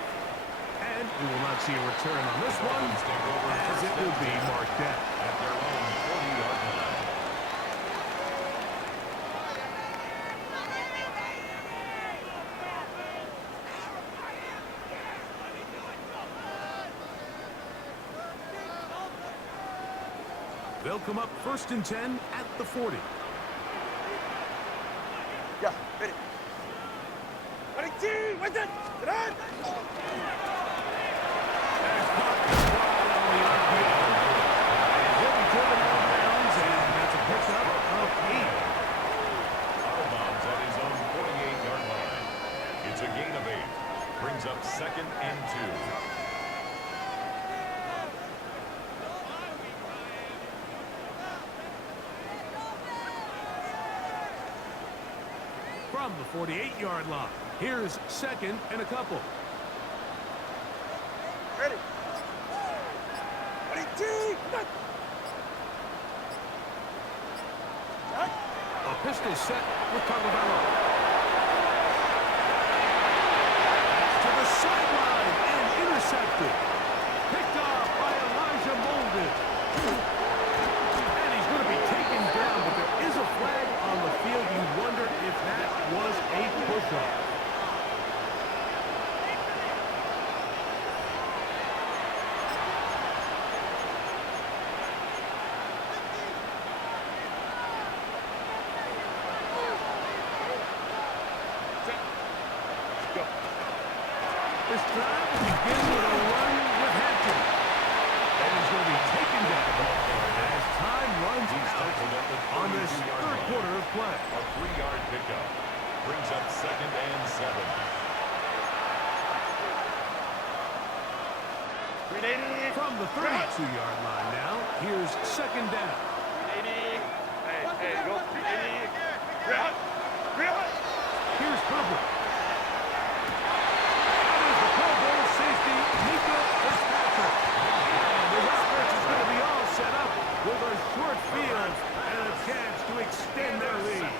And we will not see a return on this one, as it will be marked down. At their own 40-yard line. They'll come up first and 10 at the 40. Yeah, ready. Ready, team, what's it? Run! That's caught on the RPO. And he'll be driven out of bounds, and that's a pickup of 8. Out of bounds at his own 48-yard line. It's a gain of 8. Brings up second and 2. From the 48-yard line, here's second and a couple. Ready. Ready, team, run! A pistol set with Carvalho. To the sideline and intercepted. Picked off by Elijah Molden. And he's going to be taken down, but there is a flag on the field. You wonder if that was a push-off. This drive will begin with a run with Hampton. And he's going to be taken down as time runs out on this third quarter of play. A 3-yard pickup. Brings up second and 7. From the 32-yard line now, here's second down. Hey, go. Here's Herbert. That is the Pro Bowl safety, Mika Fitzpatrick. And his offense is going to be all set up with a short field and a chance to extend their lead.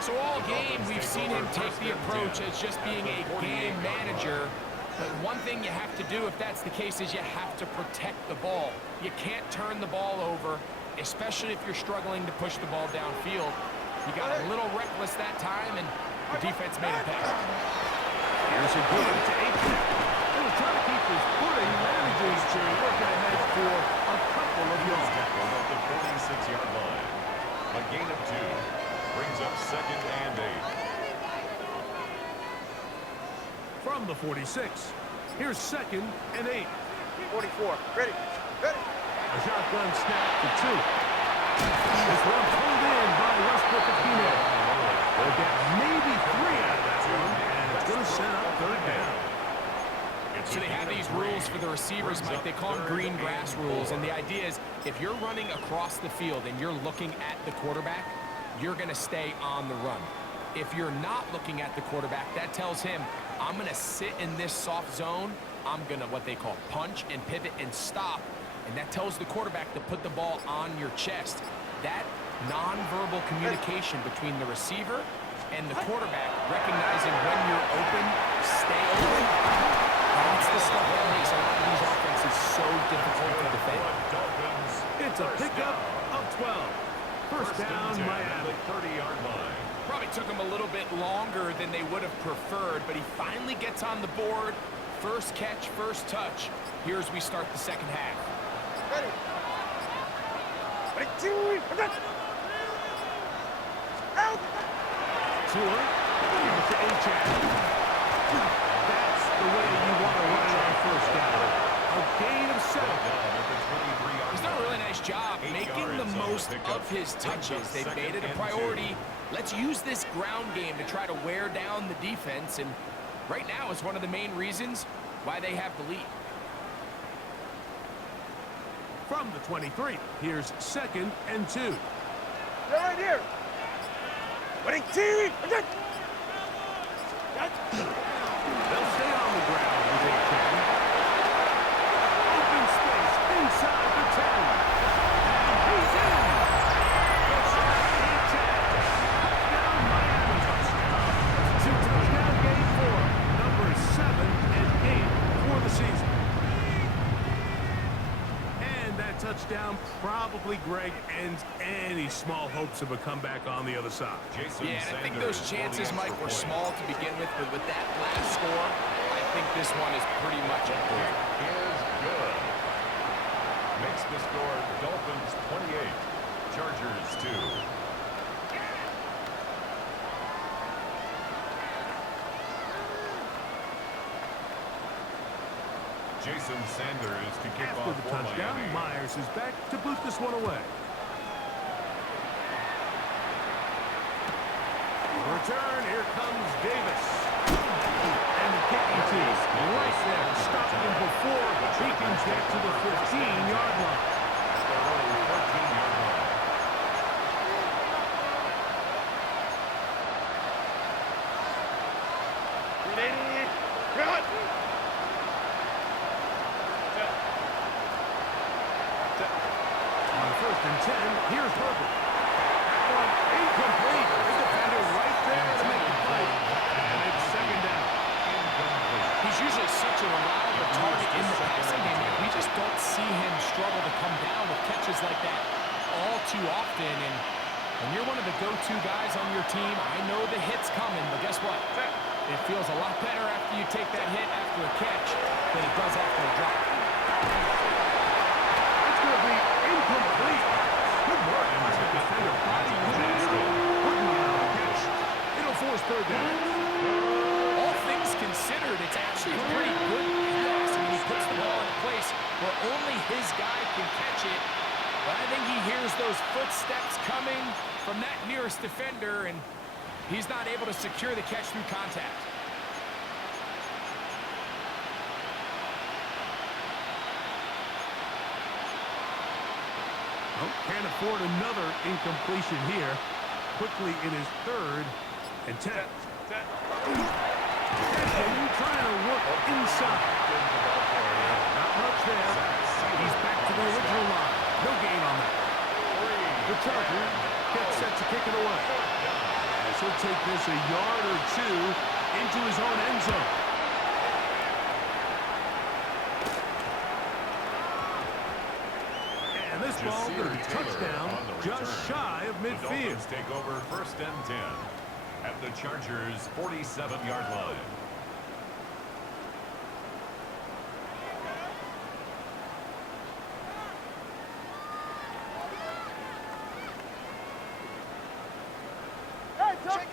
So all game, we've seen him take the approach as just being a game manager. But one thing you have to do, if that's the case, is you have to protect the ball. You can't turn the ball over, especially if you're struggling to push the ball downfield. He got a little reckless that time, and the defense made him pay. Here's a good to Aikman. He'll try to keep his footing, manages to work it ahead for a couple of yards. At the 46-yard line. A gain of 2. Brings up second and 8. From the 46, here's second and 8. 44, ready. A shotgun snap to 2. This one pulled in by Westbrook Akine. They'll get maybe 3 out of that one, and it's going to set up third down. So they have these rules for the receivers, Mike. They call them green grass rules, and the idea is if you're running across the field and you're looking at the quarterback, you're going to stay on the run. If you're not looking at the quarterback, that tells him, I'm going to sit in this soft zone. I'm going to what they call punch and pivot and stop, and that tells the quarterback to put the ball on your chest. That nonverbal communication between the receiver and the quarterback, recognizing when you're open, stay open, that's the stuff that makes a lot of these offenses so difficult to defend. It's a pickup of 12. First down, Miami. 30-yard line. Probably took him a little bit longer than they would have preferred, but he finally gets on the board. First catch, first touch. Here as we start the second half. Ready. Ready, two, out. Tua, here's to A-Chat. That's the way you want to run it on first down. A gain of 7. He's done a really nice job making the most of his touches. They've made it a priority. Let's use this ground game to try to wear down the defense, and right now is one of the main reasons why they have the lead. From the 23, here's 2nd and 2. You're right here. Ready, two, They'll stay on the ground with A-Chat. Open space inside the 10. And he's in. A-Chat. Touchdown, Miami. Two-touchdown game for number 7 and 8 for the season. And that touchdown probably, Greg, ends any small hopes of a comeback on the other side. Yeah, and I think those chances, Mike, were small to begin with, but with that last score, I think this one is pretty much a Kick is good. Makes the score Dolphins 28, Chargers 2. Jason Sanders to kick After off the for touchdown, Miami. Myers is back to boot this one away. Return, here comes Davis. And the kicking team right there, stopping him before he can get to the 15-yard line. At their own 14-yard line. ready, cut. On 1st and 10, here's Herbert. That one incomplete. The defender right there to make the play. And it's 2nd down. He's usually such a reliable target in the passing game. We just don't see him struggle to come down with catches like that all too often. And when you're one of the go-to guys on your team, I know the hit's coming, but guess what? It feels a lot better after you take that hit after a catch than it does after a drop. It's going to be incomplete. Good work by the defender. Body putting on the catch. It'll force 3rd down. All things considered, it's actually a pretty good pass. I mean, he puts the ball in a place where only his guy can catch it. But I think he hears those footsteps coming from that nearest defender, and he's not able to secure the catch through contact. Well, can't afford another incompletion here. Quickly in his 3rd and 10. Trying to work inside. Not much there. He's back to the original line. No gain on that. The Charger gets set to kick it away. As he'll take this a yard or 2 into his own end zone. And this ball going to be touchdown just shy of The midfield. Dolphins take over 1st and 10 at the Chargers' 47-yard line.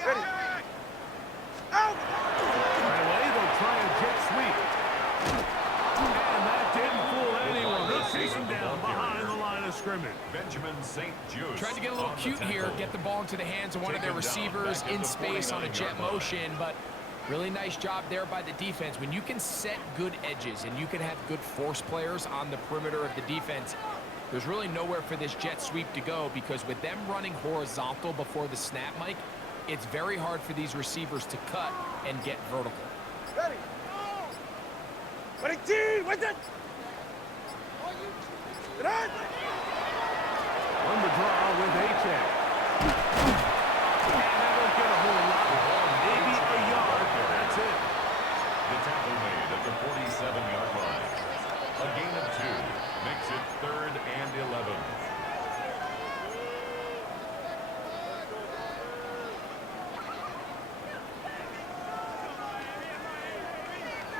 Ready. Out. Right away, they'll try a jet sweep. And that didn't fool anyone. They'll chase him down behind the line of scrimmage. Benjamin St. Just Tried to get a little on the cute here, tackle. get the ball into the hands of one of their Taken down receivers back at in the space on a jet 49-yard line. motion, but really nice job there by the defense. When you can set good edges and you can have good force players on the perimeter of the defense, there's really nowhere for this jet sweep to go, because with them running horizontal before the snap, Mike, it's very hard for these receivers to cut and get vertical. Ready. Ready, D, with it. Get on. On the draw with A-Check. And that'll get a whole lot. Maybe a yard. That's it. The tackle made at the 47-yard line. A gain of 2 makes it 3rd and 11.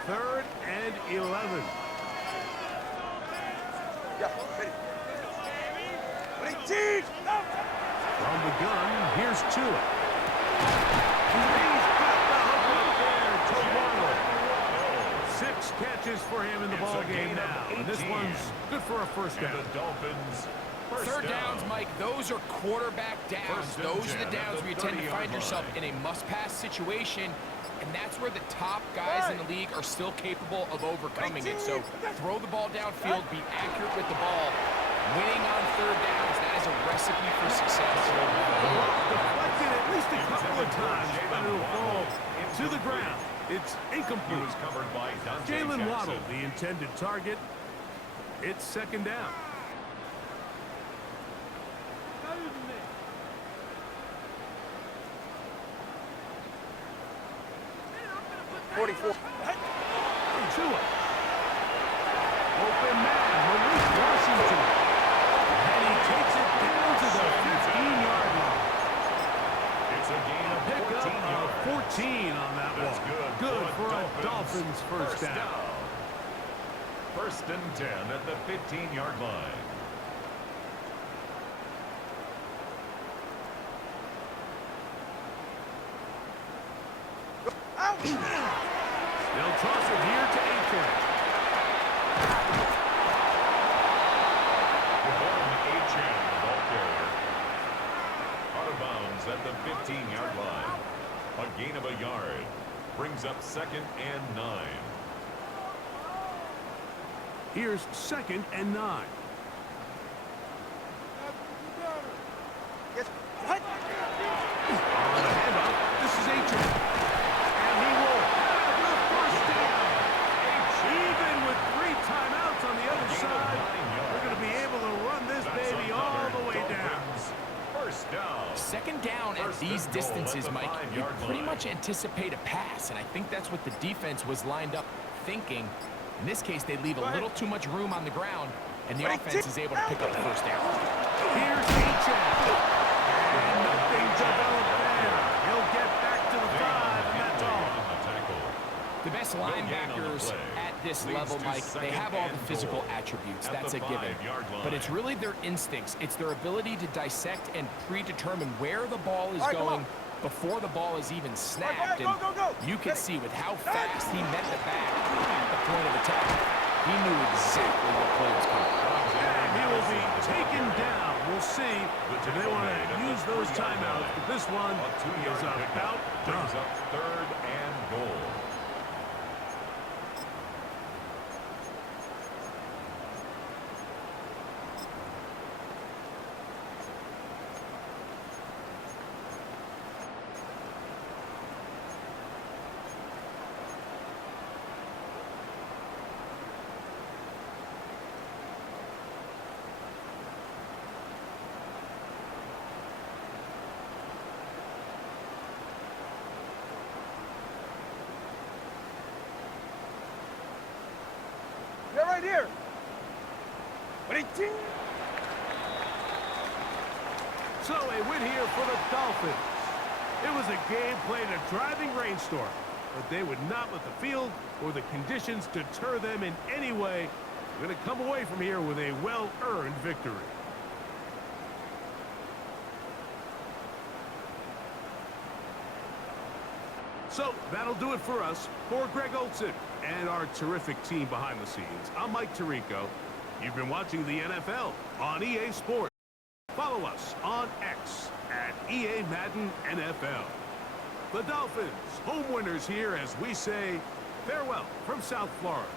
Third and 11. Yeah, ready. Ready, D. Go. From the gun, here's Tua. He's got the hook up there to Waddle. 6 catches for him in the It's ball a game gain of now. And this 18. one's good for a first And down. the Dolphins first Third down. downs, Mike, those are quarterback downs. First and Those are the 10 at downs the where you tend to 30-yard find yourself line. in a must-pass situation, and that's where the top guys in the league are still capable of overcoming it. So throw the ball downfield, be accurate with the ball. Winning on third downs, that is a recipe for success. Deflected at least a couple of times, but it'll fall to the ground. It's He incomplete. was covered by Dante Jalen Jackson. Waddle, the intended target. It's second down. 44. Tua. Open man, Malik Washington. And he takes it down to the 15-yard line. It's a gain of Pick 14 up yards. 14 on that That's one. good. Good for a Dolphins. Dolphins first down. First and 10 at the 15-yard line. Out. They'll toss it here to A-Check. Devon A-Chan, the ball carrier. Out of bounds at the 15-yard line. A gain of a yard. Brings up 2nd and 9. Here's 2nd and 9. Yes. What? On the handoff, this is A-Check. And he will have the first down. Even with 3 timeouts on the other side, they're going to be able to run this baby all the way down. First down. Second down at First these and goal at distances, the Mike, you 5-yard pretty line. much anticipate a pass, and I think that's what the defense was lined up thinking. In this case, they leave a little too much room on the ground, and the offense is able to pick up the first down. Here's A-Check. And nothing developed there. He'll get back to the 5, and that's all. On the tackle. The best gain on the linebackers play. at this Leads level, to Mike, they have all the second and physical goal attributes. at That's the a given. 5-yard line. But it's really their instincts. It's their ability to dissect and predetermine where the ball is All right, come going on. before the ball is even snapped. All right, And go. you can Ready. see with how fast he met the back at the point of attack, he knew exactly what play was coming. And he will be taken down. We'll see if they want to use those timeouts. But this one A 2-yard is about pickup brings done. up 3rd and goal. They're right here. Ready, D. So a win here for the Dolphins. It was a game played in a driving rainstorm, but they would not let the field or the conditions deter them in any way. They're going to come away from here with a well-earned victory. So that'll do it for us. For Greg Olson and our terrific team behind the scenes, I'm Mike Tirico. You've been watching the NFL on EA Sports. Follow us on X at EA Madden NFL. The Dolphins, home winners here as we say farewell from South Florida.